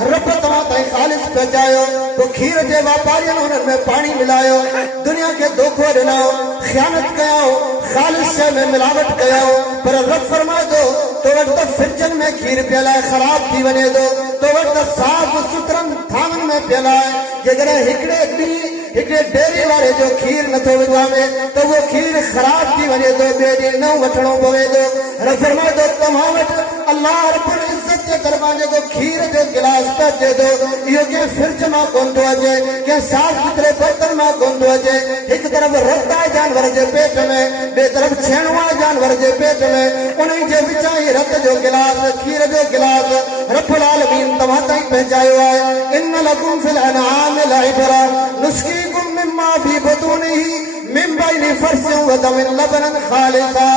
रब तव्हां ताईं ख़ालिस पहुचायो। तो खीर जे वापारियुनि हुननि में पाणी मिलायो, दुनिया खे धोखो ॾिनो, ख़यानत कयो, ख़ालिस शइ में मिलावट कयो। पर रब फरमाए थो तो वटि त फ्रिजनि में खीर पियल आहे, ख़राब थी वञे थो, तो वटि त साफ़ सुथरनि थांवनि में पियल आहे। जेकॾहिं हिकिड़े ॾींहुं हिकिड़े डेयरी वारे जो खीर नथो विझामे त उहो खीर ख़राब थी वञे थो, ॿिए ॾींहुं न वठणो पवे थो। रब फरमाए थो तव्हां वटि अल्लाह रब्बुल इज़्ज़त जे तरफ़ां जेको खीर जो गिलास त अचे थो, इहो कंहिं फ्रिज मां कोन थो अचे, कंहिं साफ़ सुथरे बर्तन मां कोन थो अचे। हिकु तरफ़ रत आहे जानवर जे पेट में, ॿिए तरफ़ छेणो आहे जानवर जे पेट में, उन जे विचां ई रत जो गिलास, खीर जो गिलास रब्बुल आलमीन तव्हां ताईं पहुचायो आहे। इन लकुम फिल अनआमि लइब्रा नुस्कीकुम मिम्मा फी बुतूनिही मिन बैनि फर्सिन व दमिन लबनन खालिसा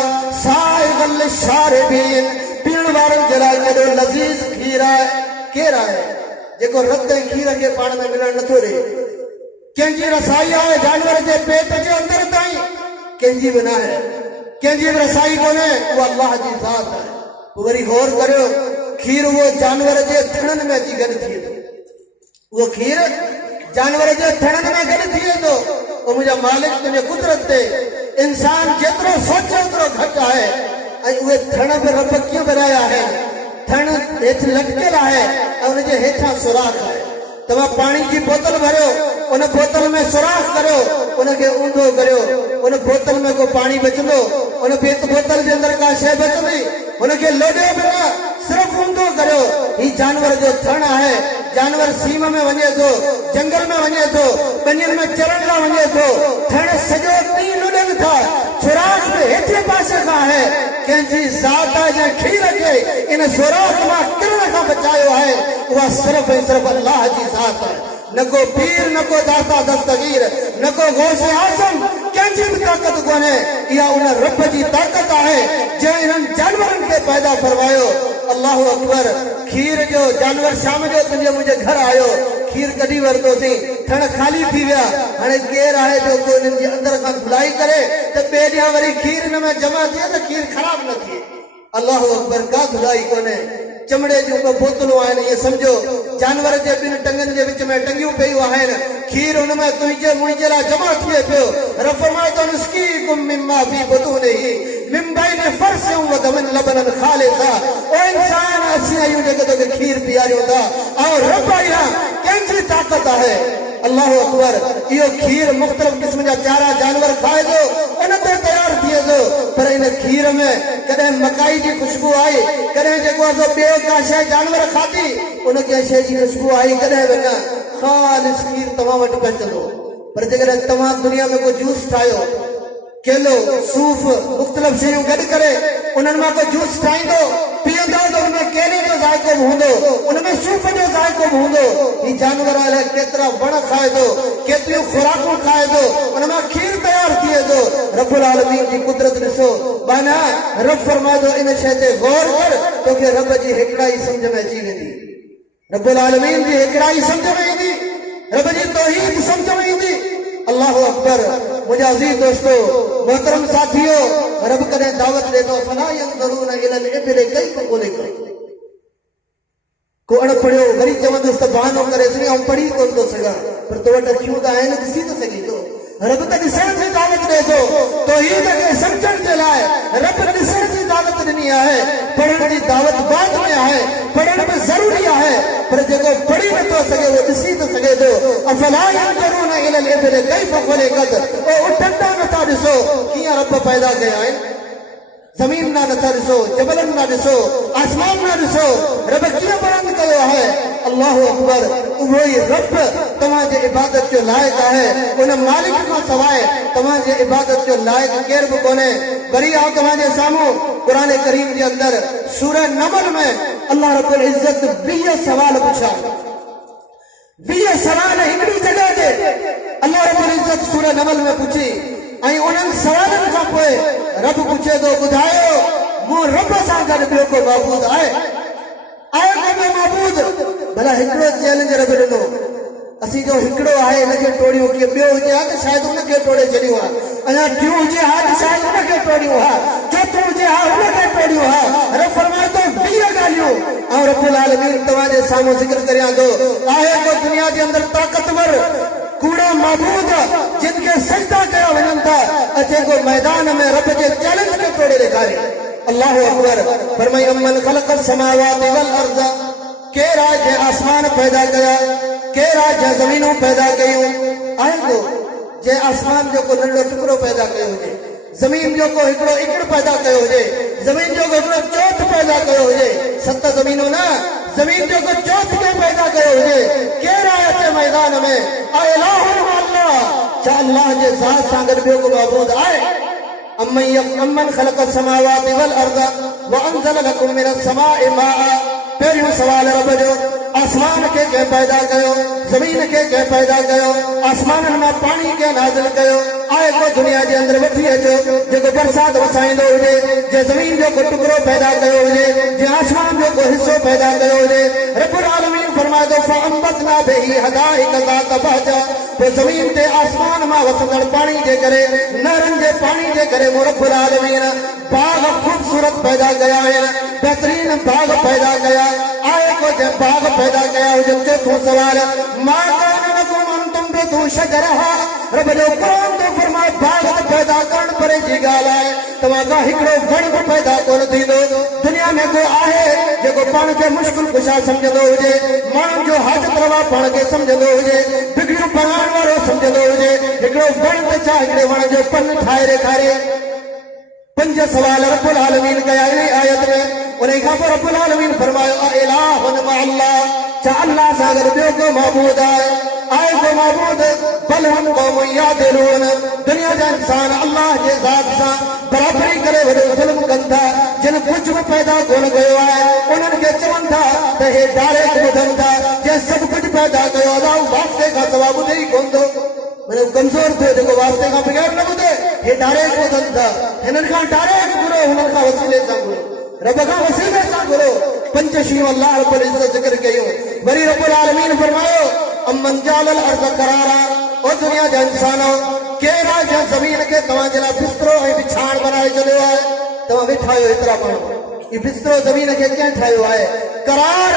साइगल लिशारिबीन। पीअण वारनि जे लाइ केॾो लज़ीज़ खीर आहे। केरु आहे जेको रत ऐं खीर खे पाण में मिलण नथो ॾे? कंहिंजी रसाई आहे जानवर जे पेट जे अंदरि ताईं, कंहिंजी बि न आहे, कंहिंजी बि रसाई कोन्हे, उहा अल्लाह जी ज़ात आहे। पोइ वरी गौर करियो, खीर उहो जानवर जे थणनि में अची गॾु थिए थो, उहो खीर जानवर जे थणनि में गॾु थिए थो। पोइ मुंहिंजा मालिक तुंहिंजे कुदरत ते इंसान जेतिरो सोचे ओतिरो घटि आहे। ऐं उहे थण बि रब कीअं बनाया आहिनि, हेठि लटकियल आहे ऐं उनजे हेठां सुराख आहे। तव्हां पाणी जी बोतल भरियो, उन बोतल में सुराख करियो, उनखे ऊंधो करियो, उन बोतल में को पाणी बचंदो, उन बोतल जे अंदरि का शइ बचंदी, उनखे लोॾियो बि न, सिर्फ़ ऊंधो करियो। ही जानवर जो थण आहे, जानवर सीम में वञे थो, जंगल में वञे थो, ॿनियुनि में चरण लाइ वञे थो, थण सॼो ॾींहुं लुॾनि था, सुराख बि हेठे पासे खां आहे। कंहिंजी ज़ात जे खीर खे इन सुराख मां किरण खां बचायो आहे, उहा सिर्फ़ ऐं सिर्फ़ अल्लाह जी ज़ात आहे। न को पीर, न को दाता दस्तगीर, न को गौस आज़म, कंहिंजी बि ताक़त कोन्हे। इहा उन रब जी ताक़त आहे जंहिं इन्हनि जानवरनि खे पैदा फरमायो। अल्लाहु अकबर। खीर जो जानवर शाम जो तुंहिंजे मुंहिंजे घर आयो, खीर कढी वरितोसीं, थण ख़ाली थी विया। हाणे केरु आहे जो को इन्हनि जे अंदर खां धुलाई करे त ॿिए ॾींहुं वरी खीर हिन में जमा थिए त खीर ख़राब न थिए। अल्लाहु अकबर। का धुलाई कोन्हे। चमड़े जूं ॿ बोतलूं आहिनि, इहे सम्झो जानवर जे ॿिनि टंगनि जे विच में टंगियूं पयूं आहिनि, खीर हुन में तुंहिंजे मुंहिंजे लाइ जमा थिए पियो। रब फरमाए थो नुस्कीकुम मिम्मा फी बुतूनिही मिन बैन फर्सिन व दमिन लबनन खालिसा। ओ इंसान, असीं आहियूं जेके तोखे खीर पीआरियूं था, ऐं रब आहियां, कंहिंजी ताक़त आहे। अल्लाहु अकबर। इहो खीर मुख़्तलिफ़ क़िस्म जा चारा जानवर खाए थो, उन ते तयारु थिए थो, पर इन खीर में कॾहिं मकाई जी ख़ुशबू आई, कॾहिं जेको आहे ॿियो का शइ जानवर खाधी, उन कंहिं शइ जी ख़ुशबू आई कॾहिं बि न। ख़ालिस खीर तव्हां वटि पहुचंदो। पर जेकॾहिं तव्हां दुनिया में को जूस ठाहियो, केलो, सूफ़, मुख़्तलिफ़ शयूं गॾु करे उन्हनि मां को जूस ठाहींदो, पीअंदो, त उनमें केले जो ज़ाइक़ो बि हूंदो, उनमें सूफ़ जो ज़ाइक़ो बि हूंदो। ही जानवर अलाए केतिरा वण खाए थो, केतिरियूं खुराकूं खाए थो, उन मां खीर तयारु थिए थो। रब्बुल आलमीन जी कुदरत ॾिसो। बाना रब फरमाए थो इन शइ ते गौर कर, तोखे रब जी हिकिड़ाई सम्झ में अची वेंदी, रब्बुल आलमीन जी हिकिड़ाई सम्झ में ईंदी, रब जी तौहीद सम्झ में ईंदी। अल्लाहु अकबर। मुंहिंजा अज़ीज़ दोस्तो, मोहतरम साथियो, रब कॾहिं दावत ॾे थो, फला यंज़ुरूना इलल इबिल कैफ़ ख़ुलिक़त। को अणपढ़ियो वरी चवंदुसि त बहानो करे ऐं पढ़ी कोन थो सघां, पर तो वटि अखियूं त आहिनि, ॾिसी त सघे थो। रब त ॾिसण जी दावत ॾे थो, तौहीद खे सम्झण जे लाइ रब ॾिसण जी दावत ॾिनी आहे। पढ़ण जी दावत बाद में आहे, पढ़ण बि ज़रूरी आहे, पर जेको पढ़ी नथो सघे उहो ॾिसी त सघे थो। अफला यंज़ुरूना इलल इबिल कैफ़ ख़ुलिक़त। ओ उठंदा नथा ॾिसो कीअं रब पैदा कया आहिनि। ज़मीन ना नथा ॾिसो, जबलनि ना ॾिसो, आसमान ना ॾिसो, रब कीअं बुलंद कयो आहे। अल्लाहु अकबर। उहो ई रब तव्हांजे इबादत जो लाइक़ु आहे, उन मालिक खां सवाइ तव्हांजे इबादत जो लाइक़ु केरु बि कोन्हे। वरी आउं तव्हांजे साम्हूं क़ुर करीम जे अंदरि सूरह नमल में अल्लाह रब्बुल इज़्ज़त 20 सवाल पुछा। 20 सवाल हिकिड़ी जॻह ते अल्लाह रब्बुल इज़्ज़त सूरह नमल में पुछी, ऐं उन्हनि सवालनि खां पोइ रब पुछे थो, ॿुधायो मूं रब सां गॾु ॿियो को महबूद आहे? आहे को ॿियो महबूद? भला हिकिड़ो चैलेंज रब ॾिनो, असीं जो हिकिड़ो आहे हिनखे टोड़ियूं, कीअं ॿियो हुजे हा त शायदि उनखे टोड़े छॾियो हा, अञा टियों हुजे हा त शायदि उनखे टोड़ियूं हा, चोथों हुजे हा उनखे टोड़ियूं हा। रब फरमाए थो 20 ॻाल्हियूं ऐं रब्बुल आलमीन तव्हांजे साम्हूं ज़िक्र करियां थो। आहे को दुनिया जे अंदरि ताक़तवर कूड़ा महबूद जिनके सजदा कया वञनि था, अचे को मैदान में रब जे चैलेंज खे तोड़े ॾेखारे। अल्लाहु अकबर। फरमाई अमन ख़लक़ समावाति वल अर्ज़। केरु आहे जंहिं आसमान पैदा कया, केरु आहे जंहिं ज़मीनूं पैदा कयूं? आहे को जंहिं आसमान जो को नंढो टुकड़ो पैदा कयो हुजे, ज़मीन जो को हिकिड़ो इकड़ पैदा कयो हुजे, ज़मीन जो को हिकिड़ो चौथ पैदा कयो हुजे, 7 ज़मीनूं न, ज़मीन जो को चौथ खे पैदा कयो हुजे? केरु आहे अचे मैदान में? अल्लाह। छा अल्लाह जे ज़ात सां गॾु ॿियो को महबूद आहे? अमन ख़लक़ समावाति वल अर्ज़ व अंज़ल लकुम मिनस समाइ माअ। पहिरियों सवाल रब जो, आसमान खे कंहिं पैदा कयो, ज़मीन खे कंहिं पैदा कयो, आसमाननि मां पाणी कंहिं नाज़िल कयो? आहे को दुनिया जे अंदरि वठी अचो जेको बरसात वसाईंदो हुजे, जंहिं ज़मीन जो को टुकड़ो पैदा कयो हुजे, जंहिं आसमान जो को हिसो पैदा कयो हुजे? रब्बुल आलमीन फरमाए थो फअंबतना बिही हदाइक ज़ात बहजा। पोइ ज़मीन ते आसमान मां वसंदड़ पाणी जे करे, नहरनि जे पाणी जे करे मूं रब्बुल आलमीन बाग ख़ूबसूरत पैदा कया आहिनि, बहितरीन बाग पैदा कया। आहे को जंहिं बाग पैदा कया हुजे? चोथों सवाल मा कान लकुम अन तुंबितू शजरहा। रब जो क़ुरान तो फरमाए बाग पैदा करण परे जी ॻाल्हि आहे, तव्हां खां हिकिड़ो वण बि पैदा कोन थींदो। दुनिया में को आहे जेको जेको पाण खे मुश्किल कुशा समझंदो हुजे, माण्हुनि जो हाजत रवा पाण खे समझंदो हुजे, बिगड़ियूं पढ़ाइण वारो समझंदो हुजे, हिकिड़ो वण ते छा हिकिड़े वण जो पन ठाहे ॾेखारे। 5 सवाल रब्बुल आलमीन कया इन आयत में। उन खां पोइ रब्बुल आलमीन फरमायो इलाहुन मा अल्लाह, छा अल्लाह सां गॾु ॿियो को महबूद आहे? आए को महबूद बल हम क़ौम यादिलून। दुनिया जा इंसान अल्लाह जे ज़ात सां बराबरी करे वॾो ज़ुल्म कनि था। जिन कुझु बि पैदा कोन कयो आहे उन्हनि खे चवनि था त हे डायरेक्ट ॿुधनि था। जंहिं सभु कुझु पैदा कयो अलाह वास्ते खां सवाइ ॿुधे ई कोन थो। मैंने कमज़ोर थियो जेको वास्ते खां बग़ैर न ॿुधे, हे डायरेक्ट ॿुधनि था। हिननि खां डायरेक्ट घुरो, हुननि खां वसीले सां घुरो, रब खां वसीले सां घुरो। 5 शयूं अल्लाह रब्बुल इज़्ज़त ज़िक्र कयूं। वरी रब्बुल आलमीन फरमायो अमन जालल अर्ज़ करारा, ओ दुनिया जा इंसानो, केरु आहे जंहिं ज़मीन खे तव्हांजे लाइ बिस्तरो ऐं बिछाण बनाए छॾियो आहे? तव्हां वेठा आहियो एतिरा माण्हू, ही बिस्तरो ज़मीन खे कंहिं ठाहियो आहे? करार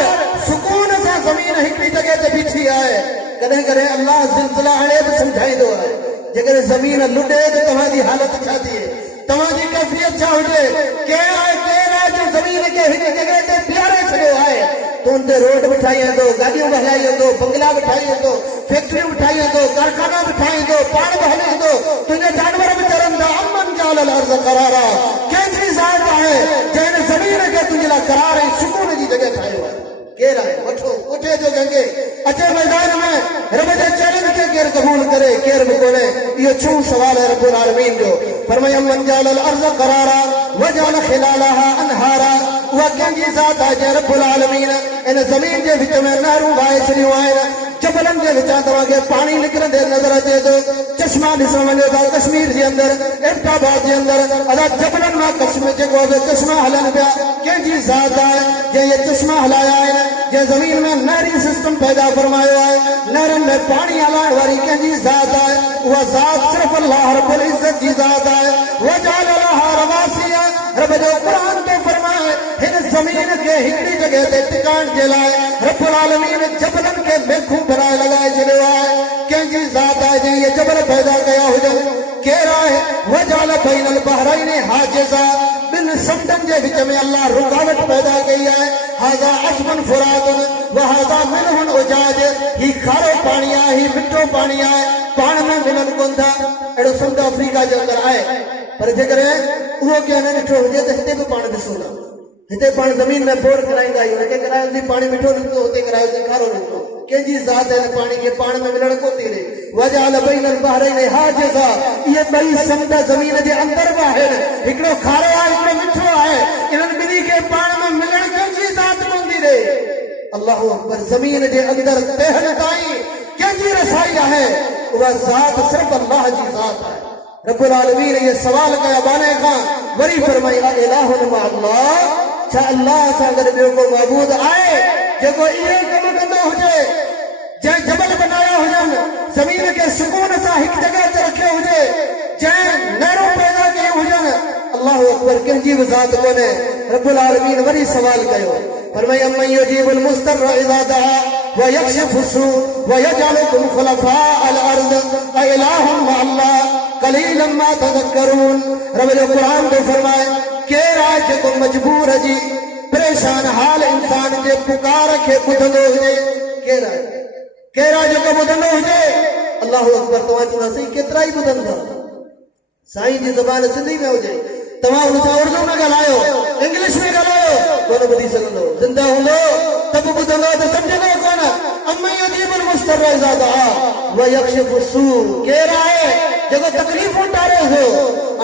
सुकून सां ज़मीन हिकिड़ी जॻह ते बीठी आहे। कॾहिं कॾहिं अल्लाह ज़िलज़िला हणे बि सम्झाईंदो आहे। जेकॾहिं ज़मीन लुॾे त तव्हांजी हालत छा थिए, तव्हांजी कैफ़ियत छा हुजे? केरु आहे जो ज़मीन खे हिक जॻह ते बीहारे छॾियो आहे? तूं उन ते रोड बि ठाही वेंदो, गाॾियूं बि हलाई वेंदो, बंगला बि ठाही वेंदो, फैक्ट्रियूं बि ठाही वेंदो, कारखाना बि ठाहींदो, पाण बि हली वेंदो, तुंहिंजा जानवर बि चरंदा। अमन जालल अर्ज़ करारा, कंहिंजी ज़ात आहे जंहिं ज़मीन खे तुंहिंजे लाइ करार ऐं सुकून जी जॻह ठाहियो आहे? केरु आहे? वठो पुठे जो कंहिंखे अचे मैदान में रब जे चैलेंज खे केरु क़बूल करे? केरु बि कोन्हे। इहो छो सवाल आहे रब्बुल आलमीन जो? फरमाया अमन जालल अर्ज़ करारा वजअल खिलालहा अनहारा, उहा कंहिंजी ज़ात आहे जंहिं रब्बुल आलमीन इन ज़मीन जे विच में नहरूं वाहे छॾियूं आहिनि। जबलनि जे विचां तव्हांखे पाणी निकिरंदे नज़र अचे थो। चश्मा ॾिसण वञो था कश्मीर जे अंदरि, एबटाबाद जे अंदरि, अदा जबलनि मां कश्मीर जेको आहे चश्मा हलनि पिया। कंहिंजी ज़ात आहे जंहिं इहे चश्मा हलाया आहिनि, जंहिं ज़मीन में नहरी सिस्टम पैदा फरमायो आहे, नहरनि में पाणी हलाइण वारी कंहिंजी ज़ात आहे? उहा ज़ात सिर्फ़ अल्लाह रब्बुल इज़्ज़त जी ज़ात आहे। वजअल लहा रवासिय, रब जो क़ुरान तो फरमाए हिन ज़मीन खे हिकिड़ी जॻह ते टिकाइण जे लाइ रब्बुल आलमीन जबलनि खे मेखूं भराए लॻाए छॾियो आहे। कंहिंजी ज़ात आहे जंहिं इहे जबल पैदा कया हुजनि? केरु आहे? वजअल बैनल बहरैनि हाजिज़ा, 2 समुंडनि जे विच में अल्लाह रुकावट पैदा कई आहे। हाज़ा अज़बुन फुरातुन व हाज़ा मिल्हुन उजाज, ही खारो पाणी आहे, ही मिठो पाणी आहे, पाण में मिलनि कोन था। अहिड़ो समुंड अफ्रीका जे अंदरि आहे, पर जेकॾहिं उहो कंहिं न ॾिठो हुजे त हिते बि पाण ॾिसूं था। हिते पाण ज़मीन में बोर कराईंदा आहियूं, हिते करायोसीं पाणी मिठो निकितो, हुते करायोसीं खारो निकितो। कंहिंजी ज़ात आहे पाणी खे पाण में मिलण कोन थी रहे। वजअल बैनल बहरैनि हाजिज़ा, इहे 2 समुंड ज़मीन जे अंदरि बि आहिनि, हिकिड़ो खारो आहे, हिकिड़ो मिठो आहे। इन्हनि ॿिन्ही खे पाण में मिलण कंहिंजी ज़ात कोन थी रहे। अल्लाहु अकबर। ज़मीन जे अंदरि तहन ताईं कंहिंजी रसाई आहे? उहा ज़ात सिर्फ़ अल्लाह जी ज़ात आहे। रब्बुल आलमीन ये सवाल कया बाने खां। वरी फरमाई इलाहुन मा अल्लाह, छा अल्लाह सां गॾु ॿियो को महबूद आहे जेको इहे कम कंदो हुजे? जंहिं जबल बनाया हुजनि, ज़मीन खे सुकून सां हिकु जॻह ते रखियो हुजे, जंहिं नहरूं पैदा कयूं हुजनि? अल्लाहु अकबर। कंहिंजी बि ज़ात कोन्हे। रब्बुल आलमीन वरी सवाल कयो, फरमाया अम्मन युजीबुल मुस्तर्र इज़ा दआ व यक्शिफु सूअ व यजअलुकुम खुलफाअल अर्ज़ अइलाहुम मा अल्लाह कलीलन मा तज़क्करून। रब जो क़ुरान तो फरमाए केरु आहे जेको मजबूर जी परेशान हाल इंसान जे पुकार खे ॿुधंदो हुजे? केरु आहे? केरु आहे जेको ॿुधंदो हुजे? अल्लाहु अकबर। तव्हां चवंदा साईं केतिरा ई ॿुधनि था, साईं जी ज़बान सिंधी में हुजे, तव्हां हुन सां उर्दू में ॻाल्हायो, इंग्लिश में ॻाल्हायो, कोन ॿुधी सघंदो। ज़िंदा हूंदो त बि ॿुधंदो त सम्झंदो कोन। अम्मन युजीबुल मुस्तर्र इज़ा दआ व यक्शिफु सूअ, केरु आहे जेको तकलीफ़ूं टारे थो?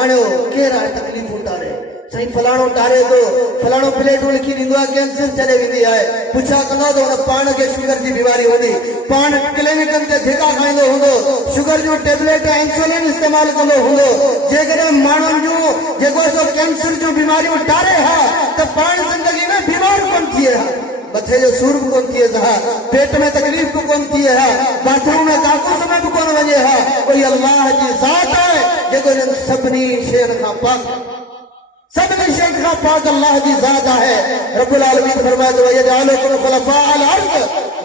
आणियो केरु आहे तकलीफ़ूं टारे? साईं फलाणो टारे थो, फलाणो प्लेटूं लिखी ॾींदो आहे, कैंसर चले वेंदी आहे। पुछा कंदो त हुन पाण खे शुगर जी बीमारी हूंदी, पाण क्लिनिकनि ते धिका खाईंदो हूंदो, शुगर जूं टेबलेट इंसुलिन इस्तेमालु कंदो हूंदो। जेकॾहिं माण्हुनि जूं जेको सो कैंसर जूं बीमारियूं टारे हा त पाण ज़िंदगी में बीमार कोन थिए हा, मथे जो सूर भी कोन थिए हा, पेट में तकलीफ़ भी कोन थिए हा, बाथरूम में काकूस में भी कोन वञे हा। कोई अल्लाह जी ज़ात आहे जेको इन्हनि सभिनी शयुनि खां पाक, सभिनी शयुनि खां पाक अल्लाह जी ज़ात आहे। रब्बुल आलमीन फरमाए थो यजअलुकुम खुलफाअल अर्ज़,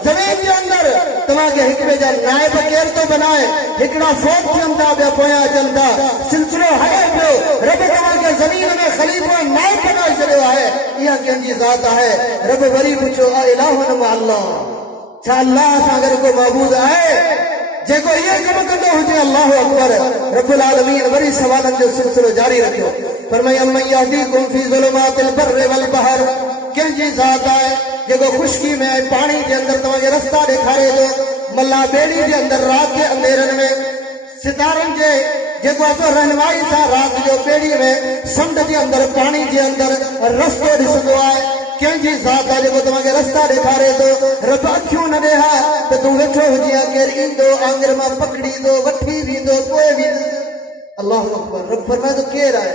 ज़मीन जे अंदरि तव्हांखे हिक ॿिए जा नाइब केरु थो बनाए? हिकिड़ा फोक थियनि था, ॿिया पोयां अचनि था, सिलसिलो हले पियो रब तव्हांखे ज़मीन में ख़लीफ़ो नाइब बनाए छॾियो आहे इहा कंहिंजी ज़ात आहे रब वरी पुछो इलाहुन मा अल्लाह छा अल्लाह सां गॾु को मबूद आहे जेको इहे कम कंदो हुजे अल्लाहु अकबर रब्बुल आलमीन वरी सवालनि जो सिलसिलो जारी रखियो फरमाई अम्मन यहदीकुम फी ज़ुलुमातिल बर्रि वल बहर कंहिंजी ज़ात आहे जेको खुशकी में पानी जे अंदर तव्हांखे रस्ता ॾेखारे थो मल्ला ॿेड़ी जे अंदर राति जे अंधेरनि में सितारनि जे जेको असां रहनुमाई सां राति जो ॿेड़ी में समुंड जे अंदर पानी जे अंदर रस्तो ॾिसंदो आहे कंहिंजी ज़ात आहे जेको तव्हांखे रस्ता ॾेखारे थो रब अखियूं न ॾेहा त तूं वेठो हुजे केरु ईंदो आंगर मां पकड़ींदो वठी वेंदो पोइ वेंदो अल्लाहु अकबर रब फरमाए थो केरु आहे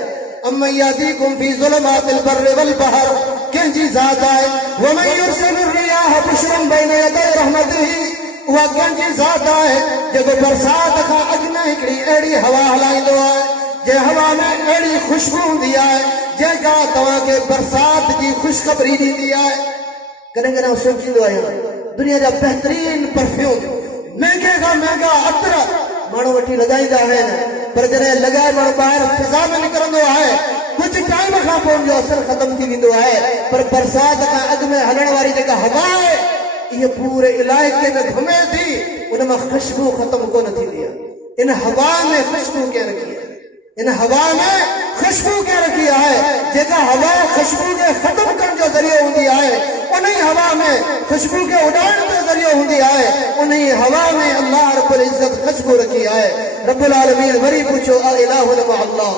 अम्मन यहदीकुम फी ज़ुलुमातिल बर्रि वल बहर कंहिंजी ज़ात आहे वमन युरसिलु रियाह बुशरन बैन यदै रहमतिही उहा कंहिंजी ज़ात आहे जेको बरसात खां अॻु में हिकिड़ी अहिड़ी हवा हलाईंदो आहे जंहिं हवा में अहिड़ी ख़ुशबू हूंदी आहे जेका तव्हांखे बरसात जी ख़ुशख़बरी ॾींदी आहे कॾहिं कॾहिं सोचींदो आहियां दुनिया जा बहितरीन परफ्यूम महांगे खां महांगा अतर माण्हू वठी लॻाईंदा आहिनि पर जॾहिं लॻाए माण्हू ॿाहिरि फिज़ा में निकिरंदो आहे कुझु टाइम खां पोइ उनजो असर ख़तम थी वेंदो आहे पर बरसात खां अॻु में हलण वारी जेका हवा आहे इहे पूरे इलाइक़े में घुमे थी उन मां ख़ुशबू ख़तम कोन थींदी आहे इन हवा में ख़ुशबू कंहिं रखी आहे इन हवा में खुशबू कंहिं रखी आहे जेका हवा खुशबू खे ख़तम करण जो ज़रियो हूंदी आहे उन ई हवा में खुशबू खे उॾाइण जो ज़रियो हूंदी आहे उन ई हवा में अल्लाह रब्बुल इज़्ज़त खुशबू रखी आहे रब्बुल आलमीन वरी पुछो इलाहुन मा अल्लाह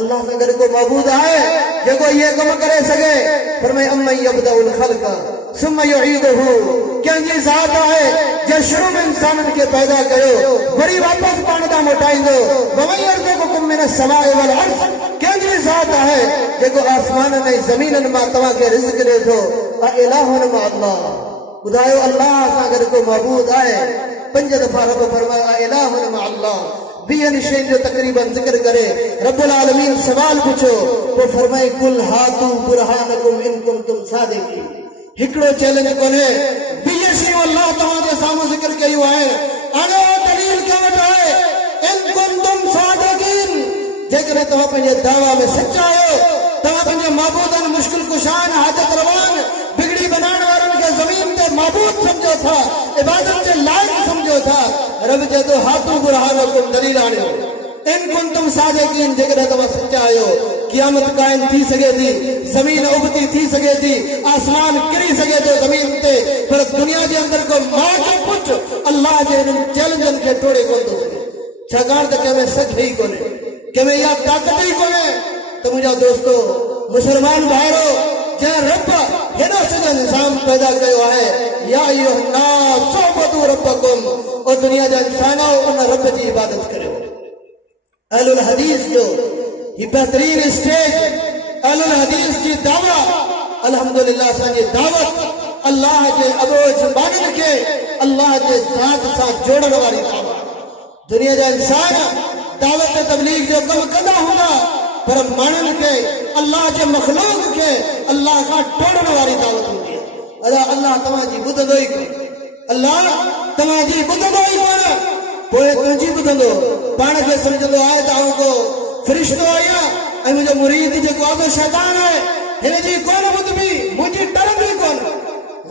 अल्लाह सां गॾु को मबूद आहे जेको इहे कम करे सघे फरमाए अम्मन यब्दउल ख़ल्क़ सुम्मा युईदुहु कंहिंजी ज़ात आहे जे शुरू में इंसाननि खे पैदा कयो वरी वापसि पाण ॾांहुं मोटाईंदो वमन यर्ज़ुकुकुम मिनस समाइ वल अर्ज़ कंहिंजी ज़ात आहे जेको आसमाननि ऐं ज़मीननि मां तव्हांखे रिज़्क़ ॾिए थो इलाहुन मा अल्लाह ॿुधायो अल्लाह सां गॾु को मबूद आहे 5 दफ़ा रब फरमायो इलाहुन मा अल्लाह 20 शयुनि जो तक़रीबन ज़िक्र करे रब्बुल आलमीन सवाल पुछो पोइ फरमाए कुल हातू बुरहानकुम इन कुंतुम सादिक़ीन हिकिड़ो चैलेंज कोन्हे 20 शयूं अल्लाह तव्हांजे साम्हूं ज़िक्र कयूं आहिनि अने दलील कंहिं वटि आहे इन कुंतुम सादिक़ीन जेकॾहिं तव्हां पंहिंजे दावा में सचा आहियो तव्हां पंहिंजे माबूदनि मुश्किल कुशान हाजत रवान बिगड़ी बनाइण वारनि खे ज़मीन ते माबूद सम्झो था इबादत जे लाइक़ सम्झो था रब चए थो हातू बुरहानकुम दलील आणियो इन कुंतुम सादिक़ीन जेकॾहिं तव्हां सचा आहियो क़यामत क़ाइम थी सघे थी ज़मीन उबती थी सघे थी आसमान किरी सघे थो ज़मीन ते पर दुनिया जे अंदर को मां जो पुट अल्लाह जे इन चैलेंजनि खे टोड़े कोन थो सघे छाकाणि त कंहिंमें सच ई कोन्हे कंहिंमें इहा ताक़त ई कोन्हे त मुंहिंजा दोस्तो मुसलमान भाइरो जंहिं रब हेॾो सॼो निज़ाम पैदा कयो आहे या अय्युहन्नास उअ्बुदू रब्बकुम ओ दुनिया जा इंसानो उन रब जी इबादत करियो अहलुल हदीस जो ही बेहतरीन स्टेज अहलुल हदीस की दावा अल्हम्दुलिल्लाह असांजी दावत अल्लाह जे अबोज बाननि खे अल्लाह जे ज़ात सां जोड़ण वारी दावा दुनिया जा इंसान दावत तबलीग जो कम कंदा हूंदा पर माण्हुनि खे अल्लाह जे मखलूक खे अल्लाह खां टोड़ण वारी दावत हूंदी आहे अल्लाह तव्हांजी ॿुधंदो ई कोन अल्लाह तव्हांजी ॿुधंदो ई कोन पोइ तुंहिंजी ॿुधंदो पाण खे सम्झंदो आहे त आउं को फ़रिश्तो आहियां ऐं मुंहिंजो मुरीद जेको आहे शैतान आहे हिन जी कोन ॿुधबी मुंहिंजी टरंदी कोन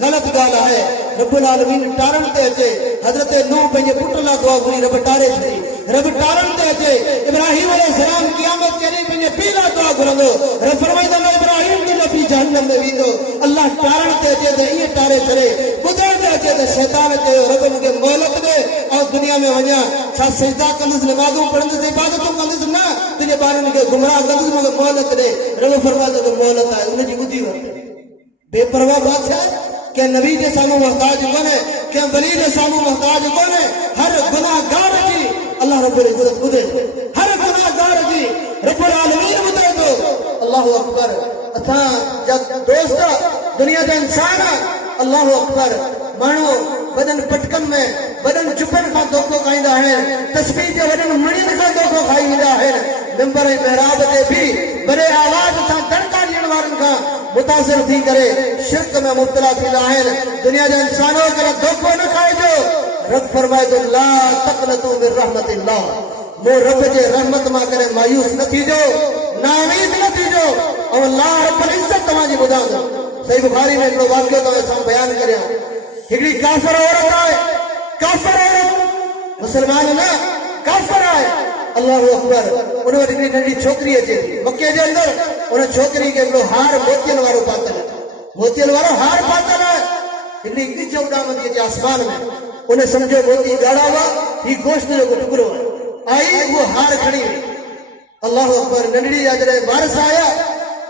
ग़लत ॻाल्हि आहे रब्बुल आलमीन टारण ते अचे हज़रत नूह पंहिंजे पुट लाइ दुआ घुरी रब टारे छॾी रब टारण ते अचे इब्राहिम अलैहिस्सलाम क़यामत के ॾींहुं पंहिंजे पीउ लाइ दुआ घुरंदो रब फरमाईंदो न इब्राहिम जो नबी जहन्नम में वेंदो अल्लाह टारण ते अचे त ईअं टारे छॾे ॿुधण ते अचे त शैतान चयो रब मूंखे मोहलत ॾे ऐं दुनिया में वञा छा सजदा कंदुसि नमाज़ूं पढ़ंदुसि इबादतूं कंदुसि न तुंहिंजे ॿारनि खे गुमराह कंदुसि मूंखे मोहलत ॾे रब फरमाईंदो त मोहलत आहे उनजी ॿुधी वठि बेपरवाह बादशाह के नबी के सामू मोहताज कोने के वली के सामू मोहताज कोने हर गुनाहगार जी अल्लाह रब्बुल इज्जत बुधे हर गुनाहगार जी रब्बुल आलमीन बुधे तो अल्लाह अकबर असा जब दोस्त दुनिया के इंसान अल्लाह अकबर मानो बदन पटकन में बदन चुपन का धोखो खाईंदा है तस्बीह के बदन मणिन का धोखो खाईंदा है मिंबर ऐं महराब ते भी बड़े आवाज सां दड़का ॾियण वारनि खां मुतासिर थी करे शिरक में मुब्तला थींदा आहिनि दुनिया जा इंसानो करे धोखो न खाइजो रब फरमाए थो ला तक़नतू मिन रहमतिल्लाह मो रब जे रहमत मां करे मायूस न थीजो, नाउमीद न थीजो। और अल्लाह रब्बुल इज्जत तव्हांजी ॿुधाईंदो। सही बुखारी में हिकिड़ो वाक़ियो तव्हां सां बयान करियां। हिकिड़ी काफ़िर औरत आहे, काफ़िर औरत, मुसलमान न, काफ़िर आहे। अल्लाहु अकबर। उन वटि हिकिड़ी नंढी छोकिरी अचे थी मके जे अंदरि। उन छोकिरी खे हिकिड़ो हार मोतियनि वारो पातल, मोतियनि वारो हार पातल आहे। हिकिड़ी गिज उॾामंदी अचे आसमान में। उन सम्झो मोती ॻाढ़ा हुआ, ही गोश्त जो टुकड़ो आहे। आई वो हार खणी वई। अल्लाहु अकबर। नंढड़ी जा जॾहिं वारस आया,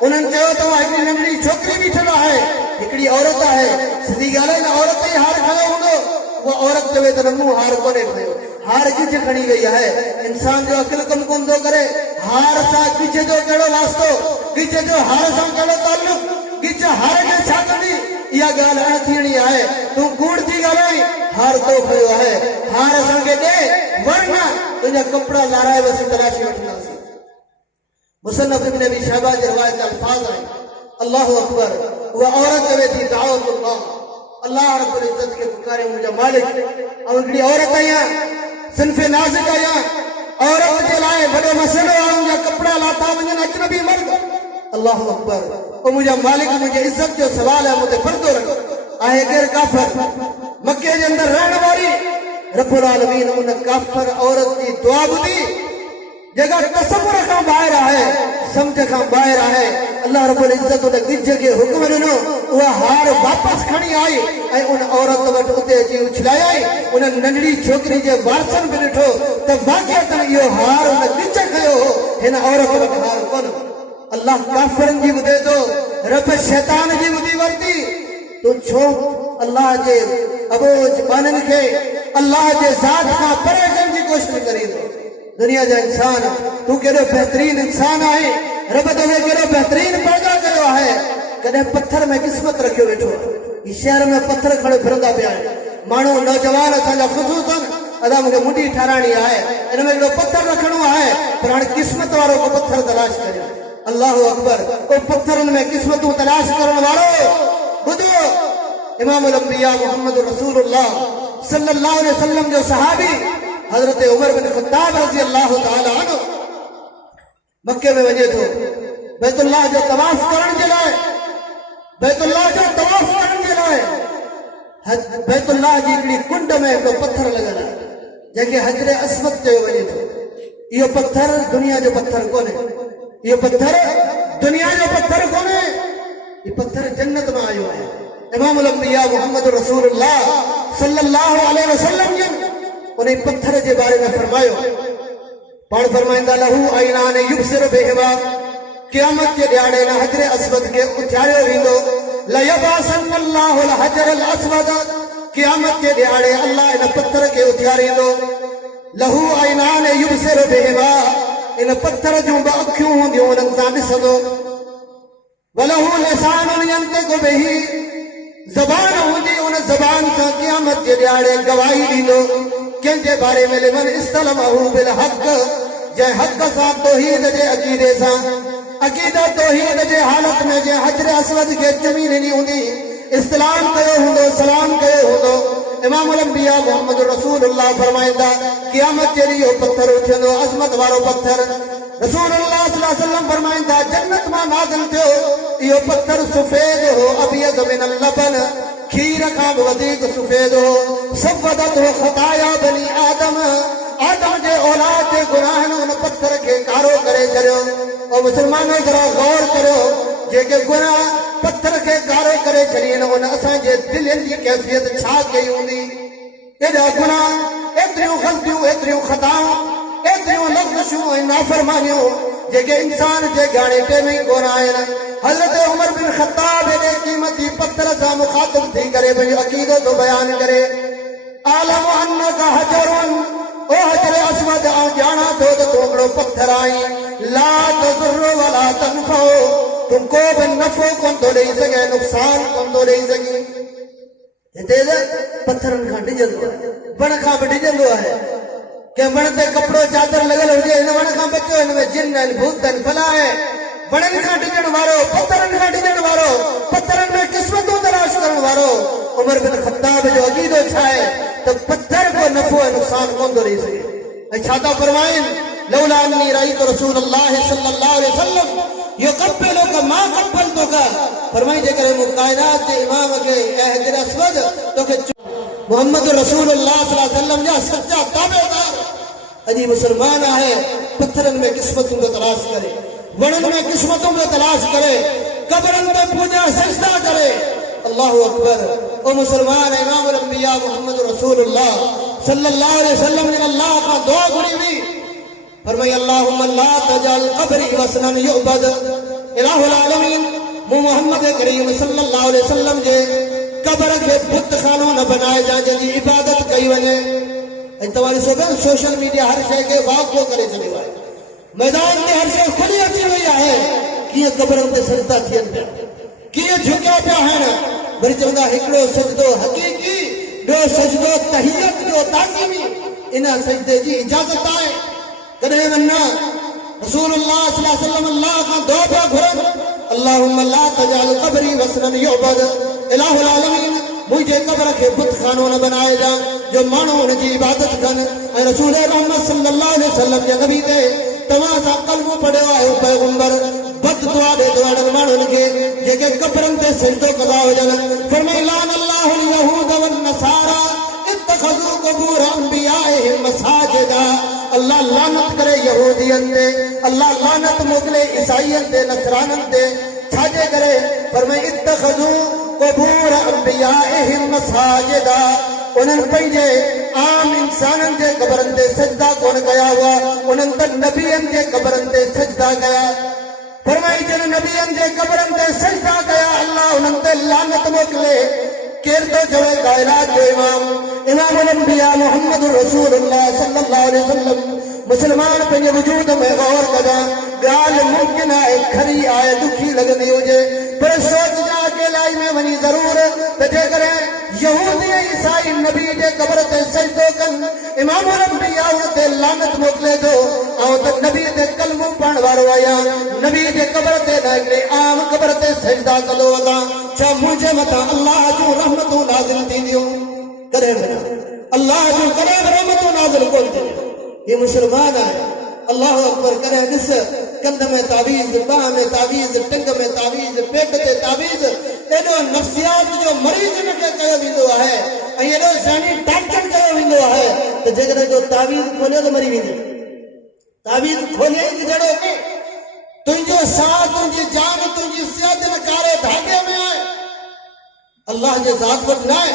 उन्हनि चयो तव्हां हिकिड़ी नंढड़ी छोकिरी बीठल आहे, हिकिड़ी औरत आहे, सिधी ॻाल्हि आहे, औरत ई हार खयो हूंदो। उहा औरत चवे त मूं हार कोन्हे खयो, हार गिज खणी वई आहे। इंसान जो अकुल कमु कोन थो करे। हार सां गिज जो कहिड़ो वास्तो, गिज जो हार सां कहिड़ो ताल्लुक, गिज हार खे छा कंदी? इहा ॻाल्हि अण थियणी आहे। तूं कूड़ थी ॻाल्हाई, हार तो खयो आहे, हार असांखे ॾे, वरना तुंहिंजा कपिड़ा लाराए वसी तलाशी वठंदासीं। मुसन्नफ इब्न अबी शैबा जे रिवायत अल्फाज़ आहिनि। अल्लाहु अकबर। उहा औरत चवे थी दाऊदुल्लाह, अल्लाह रब्बुल इज्जत खे पुकारे मुंहिंजा मालिक। ऐं हिकिड़ी औरत आहियां, सिन्फ़े नाज़िक आहियां, औरत जे लाइ वॾो मसइलो आहे, मुंहिंजा कपिड़ा लाता वञनि अजनबी मर्द। अल्लाहु अकबर। ओ मुंहिंजा मालिक, मुंहिंजे इज्जत जो सवाल आहे, मूं ते पर्दो रख। आहे केरु? काफ़िर, मके जे अंदरि रहण वारी। रब्बुल आलमीन उन काफ़िर औरत जी दुआ ॿुधी, जेका तसव्वुर खां ॿाहिरि आहे, सम्झ खां ॿाहिरि आहे। अल्लाह रब्बुल इज्जत उन गिज खे हुक्म ॾिनो, उहा हार वापसि खणी आई ऐं उन औरत वटि उते अची उछलायाई। उन नंढड़ी छोकिरी जे वारसनि बि ॾिठो त वाक़िअतन इहो हार उन गिज खयो हो, हिन औरत वटि हार कोन। अल्लाह काफ़िरनि जी ॿुधे थो, रब शैतान जी ॿुधी वरिती। तूं छो अल्लाह जे अबोज बाननि खे, अल्लाह जे ज़ात खां परे करण जी कोशिशि करी थो? दुनिया जा इंसान, तूं केॾो बहितरीन इंसान आहे, रब तोखे केॾो बहितरीन पैदा कयो आहे। कॾहिं पत्थर में क़िस्मत रखियो वेठो। ही शहर में पत्थर खणी फिरंदा पिया आहिनि माण्हू, नौजवान असांजा ख़ुशूसन। अदा मूंखे मुंडी ठाराइणी आहे, हिन में हिकिड़ो पत्थर रखणो आहे, पर हाणे क़िस्मत वारो को पत्थर तलाश करियो। अल्लाहु अकबर। ओ पत्थरनि में क़िस्मतूं तलाश करण वारो, ॿुधो, इमामुल अंबिया मोहम्मद रसूलुल्लाह सल्लल्लाहु अलैहि वसल्लम जो सहाबी हज़रत उमर बिन ख़त्ताब रज़ी अल्लाह ताला अन्हु मक्के में वञे थो बैतुल्लाह जो तवाफ़ करण जे लाइ। बैतुल्लाह जो तवाफ़ करण जे लाइ बैतुल्लाह जी हिकिड़ी कुंड में हिकिड़ो पत्थर लॻल आहे, जंहिंखे हजरे अस्वद चयो वञे थो। इहो पत्थर दुनिया जो पत्थर कोन्हे, इहो पत्थर दुनिया जो पत्थर कोन्हे, इहो पत्थर जन्नत मां आयो आहे। इमामुल अंबिया मोहम्मद रसूलुल्लाह सल्लल्लाहु अलैहि वसल्लम जन उन पत्थर के बारे में फरमायो। पाण फरमाइंदा लहू आइनान युबसिर बिहिमा, क़यामत के ॾियारे न हजर अस्वद के उथारियो वेंदो। लयबासन अल्लाहु अल हजर अल अस्वद, क़यामत के ॾियारे अल्लाह इन पत्थर के उथारींदो। लहू आइनान युबसिर बिहिमा, इन पत्थर जूं ॿ अखियूं हूंदियूं, उन्हनि सां ॾिसंदो। वलहू लिसानुन यंतिकु बिही, ज़बान हूंदी, उन ज़बान सां क़यामत के ॾियारे गवाही ॾींदो। कंहिंजे बारे में लिमन इस्तलमहु बिल हक़, जंहिं हक़ सां तौहीद जे अक़ीदे सां, अक़ीदा तौहीद जे हालत में जंहिं हजर अस्वद खे चुमी ॾिनी हूंदी, इस्लाम कयो हूंदो, सलाम कयो हूंदो। इमामुल अंबिया मोहम्मद रसूलुल्लाह फरमाईंदा, क़यामत जे ॾींहुं पत्थर उथंदो, अज़मत वारो पत्थर। रसूलुल्लाह सल्लल्लाहु अलैहि वसल्लम फरमाईंदा, जन्नत मां नाज़िल थियो इहो पत्थर सफ़ेद हो, अबियद मिनल लबन, खीर खां बि वधीक सफ़ेद हो। सवदत हो ख़ताया बनी आदम, आदम जे औलाद जे गुनाहनि उन पत्थर खे कारो करे छॾियो। और मुसलमानो ज़रा गौर करियो, जेके गुनाह पत्थर खे कारो करे छॾीनि, उन असांजे दिलनि जी कैफ़ियत छा कई हूंदी। एॾा गुनाह, एतिरियूं ग़लतियूं, एतिरियूं ख़ताऊं, एतिरियूं लफ़्ज़ूं ऐं नाफ़रमानियूं, जेके इंसान जे ॼाणे में ई कोन आहिनि। हज़रत उमर बिन ख़त्ताब हेॾे क़ीमती पत्थर सां मुख़ातिब थी करे पंहिंजो अक़ीदो थो बयान करे। आलम अन्नका हजरुन, ओ हजर अस्वद, ऐं ॼाणा थो त तूं हिकिड़ो पत्थर आहीं। ला तज़ुर्रु वला तनफ़उ, तूं को बि नफ़ो कोन थो ॾेई सघे, नुक़सान कोन थो ॾेई सघी। हिते पत्थरनि खां डिॼंदो आहे, वण खां बि डिॼंदो आहे। कंहिं वण ते कपिड़ो चादर लॻल हुजे, हिन वण खां बचो, हिन में जिन आहिनि, भूत आहिनि, फला आहे। वणनि खां डिॼण वारो, पत्थरनि खां डिॼण वारो, पत्थरनि में क़िस्मतूं तलाश करण वारो। उमर बिन ख़त्ताब जो अक़ीदो छा आहे त पत्थर को नफ़ो ऐं नुक़सान कोन थो ॾेई सघे। छाता फरमाइन लौला अन्नी राइतु रसूलुल्लाह सल्लल्लाहु अलैहि वसल्लम युक़ब्बिलुका मा क़ब्बलतुका फरमाई जे करे कायनात के इमाम के अहद असवद तो के मोहम्मद रसूलुल्लाह सल्लल्लाहु अलैहि वसल्लम जा सच्चा ताबेदार अजी मुसलमान है पत्थरन में किस्मतों को तलाश करे वणन में किस्मतों को तलाश करे कब्रन में पूजा सजदा करे अल्लाह अकबर ओ मुसलमान इमाम अंबिया मोहम्मद रसूलुल्लाह सल्लल्लाहु अलैहि वसल्लम ने अल्लाह का दुआ करी हुई फरमाई अल्लाहुम्मा ला तजल कब्री वसनन युबद इलाहुल आलमीन मोहम्मद करीम सल्लल्लाहु अलैहि वसल्लम जे कब्र के बुत खानो न बनाए जा जी इबादत कई वने तवारी सोशल मीडिया हर शय के वाक़ो करे चलियो है मैदान में हर शय खुली अची वई है किए कब्रन ते सजदा थियन पिया किए झुकिया पिया है वरी चवंदा हिकड़ो सजदो हकीकी ॿियो सजदो तहियत जो ताक़ीमी इन सजदे जी इजाज़त आहे कॾहिं वञा रसूलुल्लाह सल्लल्लाहु अलैहि वसल्लम अल्लाह का दुआ पिया घुरनि अल्लाहुम्मा ला तजअल क़ब्री वसनन युअबद इलाहुल आलमीन मुझे कब्र के बुत खानो न बनाए जा जो मानो उनकी इबादत कन ऐं रसूल मोहम्मद सल्लल्लाहु अलैहि वसल्लम जे नबी ते तव्हां सां कलमो पढ़ियो आहे पैगंबर बद दुआ दे दुआड़न माण्हुनि खे जेके कब्रनि ते सजदो कंदा हुजनि फरमाई लान अल्लाहु यहूद वन नसारा इत्तखज़ू क़ुबूर अंबियाइहिम मसाजिदा अल्लाह लानत करे यहूदियन ते अल्लाह लानत मोकले ईसाईयन ते नसरानन ते छाजे करे फरमाई इत्तखज़ू क़ुबूर अंबियाइहिम मसाजिदा उन्हनि पंहिंजे आम इंसाननि जे क़ब्रनि ते सजदा कोन कया हुआ उन्हनि त नबियनि जे क़ब्रनि ते सजदा कया फरमाई जिन नबियनि जे क़ब्रनि ते सजदा कया अल्लाह उन्हनि ते लानत मोकिले केर तो चवे कायनात जो इमाम अंबिया मोहम्मद रसूलुल्लाह सल्लल्लाहु अलैहि वसल्लम मुसलमान पंहिंजे वजूद में गौर कदा ॻाल्हि मुमकिन आहे खरी आहे दुखी लॻंदी हुजे पर सोचजा अकेलाई में वञी ज़रूर त जेकॾहिं यहूदी ऐं ईसाई नबी जे क़ब्र ते सजदो कनि इमाम अंबिया उन ते लानत मोकिले थो ऐं त नबी ते कलमो पढ़ण वारो आहियां नबी जे क़ब्र ते न हिकिड़े आम क़ब्र ते सजदा कंदो वञा छा मुंहिंजे मथां अल्लाह जूं रहमतूं नाज़िल थींदियूं कॾहिं बि न अल्लाह जूं कॾहिं बि रहमतूं नाज़िल कोन थींदियूं ये मुसलमान है अल्लाह अकबर करे ॾिस कंध में तावीज़ बाह में तावीज़ टंग में तावीज़ पेट ते तावीज़ एॾो नफ़्सियात जो मरीज़ हिनखे कयो वेंदो आहे ऐं एॾो ज़हनी डॉक्टर कयो वेंदो आहे त जेकॾहिं जो तावीज़ खोलियो त मरी वेंदी तावीज़ खोले ई जहिड़ो के तुंहिंजो साह तुंहिंजी जान तुंहिंजी सिहत हिन कारे धागे में आहे अल्लाह जे ज़ात वटि न आहे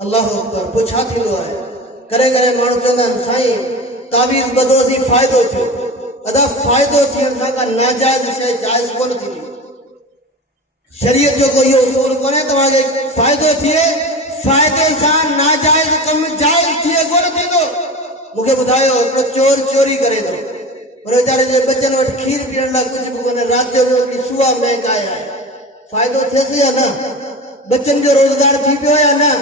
अल्लाह अकबर पोइ छा थींदो आहे करे करे माण्हू चवंदा आहिनि साईं तावीज़ बदोसी फ़ाइदो थियो अदा फ़ाइदो थियण सां का नाजाइज़ शइ जाइज़ कोन थींदी शरीयत जो कोई उसूल कोन्हे तव्हांखे फ़ाइदो थिए फ़ाइदे सां नाजाइज़ कम जाइज़ थिए कोन थींदो मूंखे ॿुधायो हिकिड़ो चोर चोरी करे थो पर वीचारे जे बचनि वटि खीर पीअण लाइ कुझु बि कोन्हे राति जो बि सुआ महंगाए आहे फ़ाइदो थिएसि या न बचनि जो रोज़गार थी पियो या न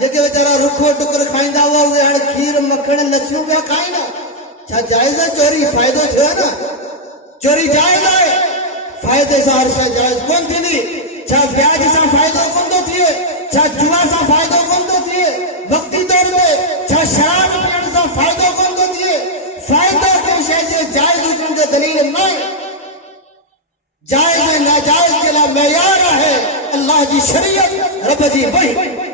जेके वीचारा रुखो टुकर खाईंदा हुआ उहे हाणे खीर मखण लस्सियूं पिया खाइनि छा जाइज़ आहे चोरी फ़ाइदो थियो न चोरी जाइज़ आहे फ़ाइदे सां हर शइ जाइज़ कोन थींदी छा व्याज सां फ़ाइदो कोन थो थिए छा जुआ सां फ़ाइदो कोन थो थिए वक़्ती तौर ते छा शराब पीअण सां फ़ाइदो कोन थो थिए फ़ाइदो कंहिं शइ जे जाइज़ हुजण जो दलील न आहे जाइज़ ऐं नाजाइज़ जे लाइ मयार आहे अल्लाह जी शरीयत रब जी वही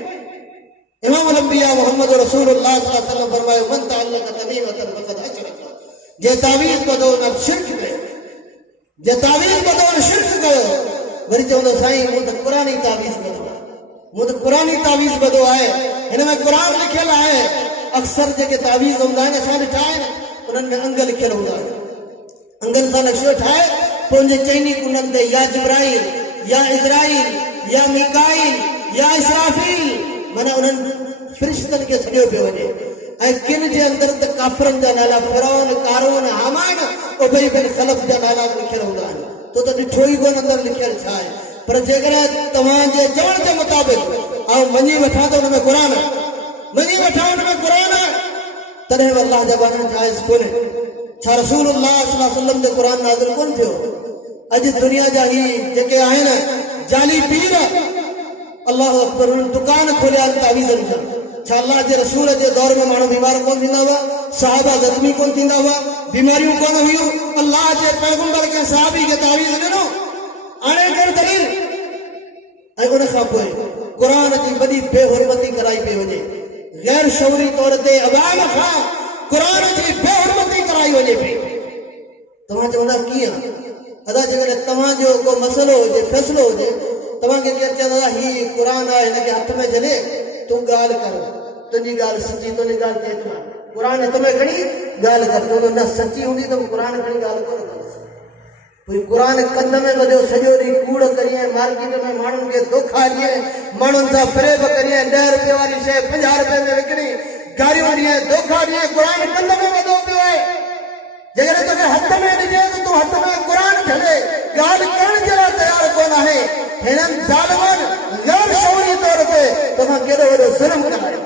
इमाम अंबिया मोहम्मद रसूलुल्लाह सल्लल्लाहु अलैहि वसल्लम फरमायो मन तअल्लक़ तमीमतन फक़द अशरक जे तावीज़ बदो न शिरक कयो जे तावीज़ बदो न शिरक कयो वरी चवंदो साईं मूं त क़ुरानी तावीज़ बदो मूं त क़ुरानी तावीज़ बदो आहे हिन में क़ुरान लिखियल आहे अक्सर जेके तावीज़ हूंदा आहिनि असां ॾिठा आहिनि उन्हनि में अंग लिखियल हूंदा आहिनि अंगनि सां नक्शो ठाहे पोइ उनजे चइनी कुननि ते या जिब्राइल या इज़राइल या मीकाइल या इसराफील माना उन्हनि फ़रिश्तनि खे छॾियो पियो वञे ऐं किन जे अंदरि त काफ़िरनि जा नाला फ़िरौन कारून हामान उबई बिन खलफ जा नाला लिखियल हूंदा आहिनि तो त ॾिठो ई कोन अंदरि लिखियल छा आहे पर जेकॾहिं तव्हांजे चवण जे मुताबिक़ ऐं मञी वठां त हुन में क़ुरान मञी वठां हुन में क़ुरान तॾहिं बि अल्लाह जा बाना जाइज़ कोन्हे छा रसूलुल्लाह सल्लल्लाहु अलैहि वसल्लम जो क़ुरान नाज़िल कोन थियो अॼु दुनिया जा ही जेके आहिनि जाली पीर अल्लाह अकबर दुकान खोलिया तावीज़नि सां छा अल्लाह जे रसूल जे दौर में माण्हू बीमार कोन थींदा हुआ, सहाबा ज़ख्मी कोन थींदा हुआ, बीमारियूं कोन हुयूं? अल्लाह जे पैगंबर खे सहाबी खे तावीज़ ॾिनो, हाणे केरु दलील? ऐं उन खां पोइ क़ुरान जी वॾी बेहुरमती कराई पई वञे, गैर शौरी तौर ते अवाम खां क़ुरान जी बेहुरमती कराई वञे पई। तव्हां चवंदा कीअं? अदा जेकॾहिं तव्हांजो को मसइलो हुजे, फ़ैसिलो हुजे, तव्हांखे केरु चवंदा ही क़ुरान आहे, हिनखे हथ में झले तूं ॻाल्हि कर, तुंहिंजी ॻाल्हि सची, तुंहिंजी ॻाल्हि चेत आहे, क़ुरान हथ में खणी ॻाल्हि कर। चवंदो न सची हूंदी त क़ुरान खणी ॻाल्हि कोन कंदुसि। कोई क़ुरान कंध में ॿधो सॼो ॾींहुं कूड़ करिए, मार्केट में माण्हुनि खे धोखा ॾिए, माण्हुनि सां फ़रेब करिए, 10 रुपए वारी शइ 50 रुपए में विकिणी, गारियूं ॾिए, धोखा ॾिए, क़ुरान कंध में ॿधो पियो आहे। जेकॾहिं तोखे हथ में ॾिजे त तूं हथ में क़ुरान झले, ॻाल्हि करण जे लाइ तयारु कोन आहे। हिननि ज़ालिमनि गैर शौरी तौर ते तव्हां केॾो वॾो ज़ुल्म कंदा आहियो।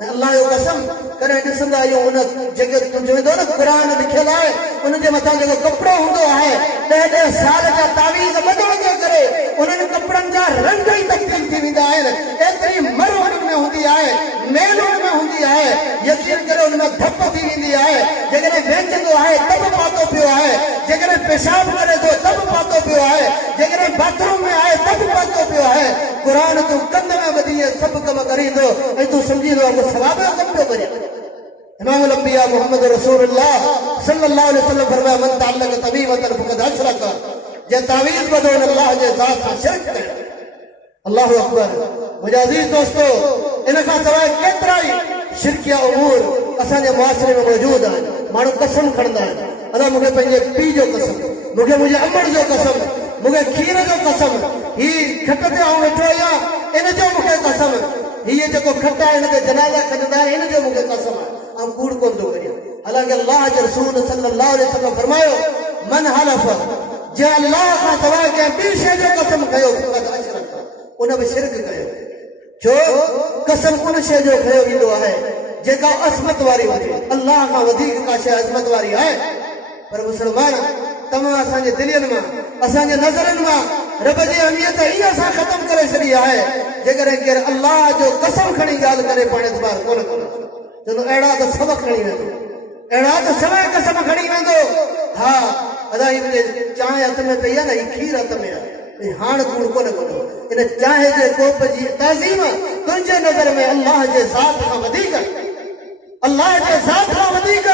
ऐं अल्लाह जो कसम कॾहिं ॾिसंदा आहियूं उन जेके तूं चवंदो न क़ुरान लिखियलु आहे, उनजे मथां जेको कपिड़ो हूंदो आहे, 10 साल जा तावीज़ ॿधण जे करे उन्हनि कपिड़नि जा रंग ई तब्दील थी वेंदा आहिनि। एतिरी मर उन में हूंदी आहे, मेल उन में हूंदी आहे, यकीन करे उन में धप थी वेंदी आहे। जेकॾहिं वेचंदो आहे तब पातो पियो आहे, जेकॾहिं पेशाब करे थो तब पातो पियो आहे, जेकॾहिं बाथरूम में आहे तब पातो पियो आहे। क़ुरान तूं कंध में ॿधी सभु कम करींदो ऐं तूं सम्झींदो सवाब जो कमु पियो करे। इमाम अंबिया मोहम्मद रसूलुल्लाह सल्लल्लाहु अलैहि वसल्लम फरमाया, मन तअल्लक़ तमीमतन फ़क़द अशरक, जे तावीज़ ॿधो हुन अल्लाह जे ज़ात सां शिरक कयो। अल्लाहु अकबर। मुंहिंजा अज़ीज़ दोस्तो, इन खां सवाइ केतिरा ई शिरकिया उमूर असांजे मुआसिरे में मौजूद आहिनि। माण्हू कसम खणंदा आहिनि, अदा मूंखे पंहिंजे पीउ जो कसम, मूंखे मुंहिंजे अमड़ जो कसम, मूंखे खीर जो कसम, ही खट ते आऊं वेठो आहियां इन जो मूंखे कसम, हीअ जेको खट आहे हिन ते जनाज़ा खणंदा आहिनि इन जो मूंखे कसम आहे, ऐं कूड़ कोन थो करियां। हालांकि अल्लाह जे रसूल सल्लल्लाहु अलैहि वसल्लम फरमायो, मन हलफ, जे अल्लाह खां सवाइ कंहिं ॿी शइ जो कसम कयो फ़क़द अशरक, उन में शिरक कयो। छो? कसम उन शइ जो खयो वेंदो आहे जेका अज़मत वारी हुजे, अल्लाह खां वधीक का शइ अज़मत वारी आहे। पर मुस्लमान तव्हां असांजे दिलनि मां, असांजे नज़रनि मां रब जी अहमियत इहा असां ख़तम करे छॾी आहे। जेकॾहिं केरु अल्लाह जो कसम खणी ॻाल्हि करे पाण एतबार कोन कंदो, चवंदो अहिड़ा त सभु खणी वेंदो, अहिड़ा त सभई कसम खणी वेंदो। हा अदा ही चांहि हथ में पई आहे न, ही खीर हथ में आहे, हाणे कूड़ कोन कंदो। इन चांहि जे कोप जी ताज़ीम तुंहिंजे नज़र में अल्लाह जे ज़ात खां वधीक, अल्लाह जे ज़ात खां वधीक।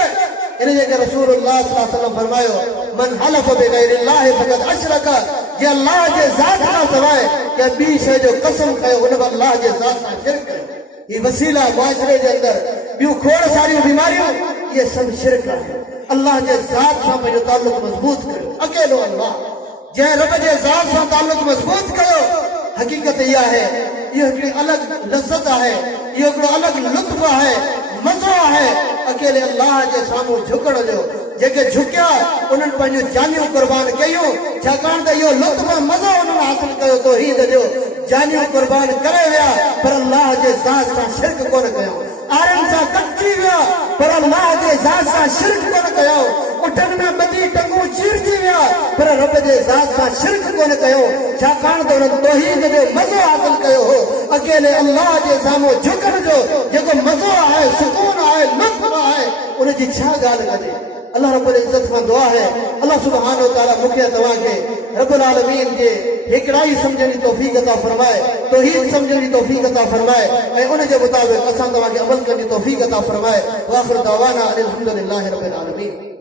इन जे रसूलुल्लाह सल्लल्लाहु अलैहि वसल्लम फरमायो, मन हलफ बिग़ैरिल्लाहि फ़क़द अशरक, जे अल्लाह जे ज़ात खां सवाइ कंहिं ॿी शइ जो कसम कयो हुन बि अल्लाह जे ज़ात सां शिरक कयो। ही वसीला मुआशिरे जे अंदरि ॿियूं खोड़ सारियूं बीमारियूं, इहे सभु शिरक आहे। अल्लाह जे ज़ात सां पंहिंजो ताल्लुक़ मज़बूत कयो, अकेलो अल्लाह। जंहिं रब जे ज़ात सां ताल्लुक़ मज़बूत कयो, हक़ीक़त इहा आहे, इहो हिकिड़ी अलॻि लज़त आहे, इहो हिकिड़ो अलॻि लुत्फ़ आहे, मज़ो आहे अकेले अल्लाह जे साम्हूं झुकण जो। जेके झुकिया उन्हनि पंहिंजूं जानियूं क़ुर्बान कयूं, छाकाणि त इहो लुत्फ़ मज़ो उन्हनि हासिल कयो, तौहीद जो जानियूं क़ुर्बान करे विया, पर अल्लाह जे ज़ात सां शिरक कोन कयो। आरनि सां कटजी विया, पर अल्लाह जे ज़ात सां शिरक कोन कयो। उठनि में ॿधी टंगूं चीरजी विया, पर रब जे ज़ात सां शिरक कोन कयो, छाकाणि त उन्हनि तौहीद जो मज़ो हासिल कयो हो। अकेले अल्लाह जे साम्हूं झुकण जो जेको मज़ो आहे, सुकून आहे, लुत्फ़ आहे, उनजी छा ॻाल्हि कजे। अल्लाह रब्बुल इज़्ज़त खां दुआ है, अल्लाह सुब्हानहु व तआला मूंखे तव्हांखे रब्बुल आलमीन जे हिकिड़ाई सम्झण जी तौफ़ीक़ अता फरमाए, तौहीद सम्झण जी तौफ़ीक़ अता फरमाए, ऐं उन जे मुताबिक़ असां तव्हांखे अमल करण जी तौफ़ीक़ अता फरमाए। व आख़िर दअवाना अनिल हम्दुलिल्लाहि रब्बिल आलमीन।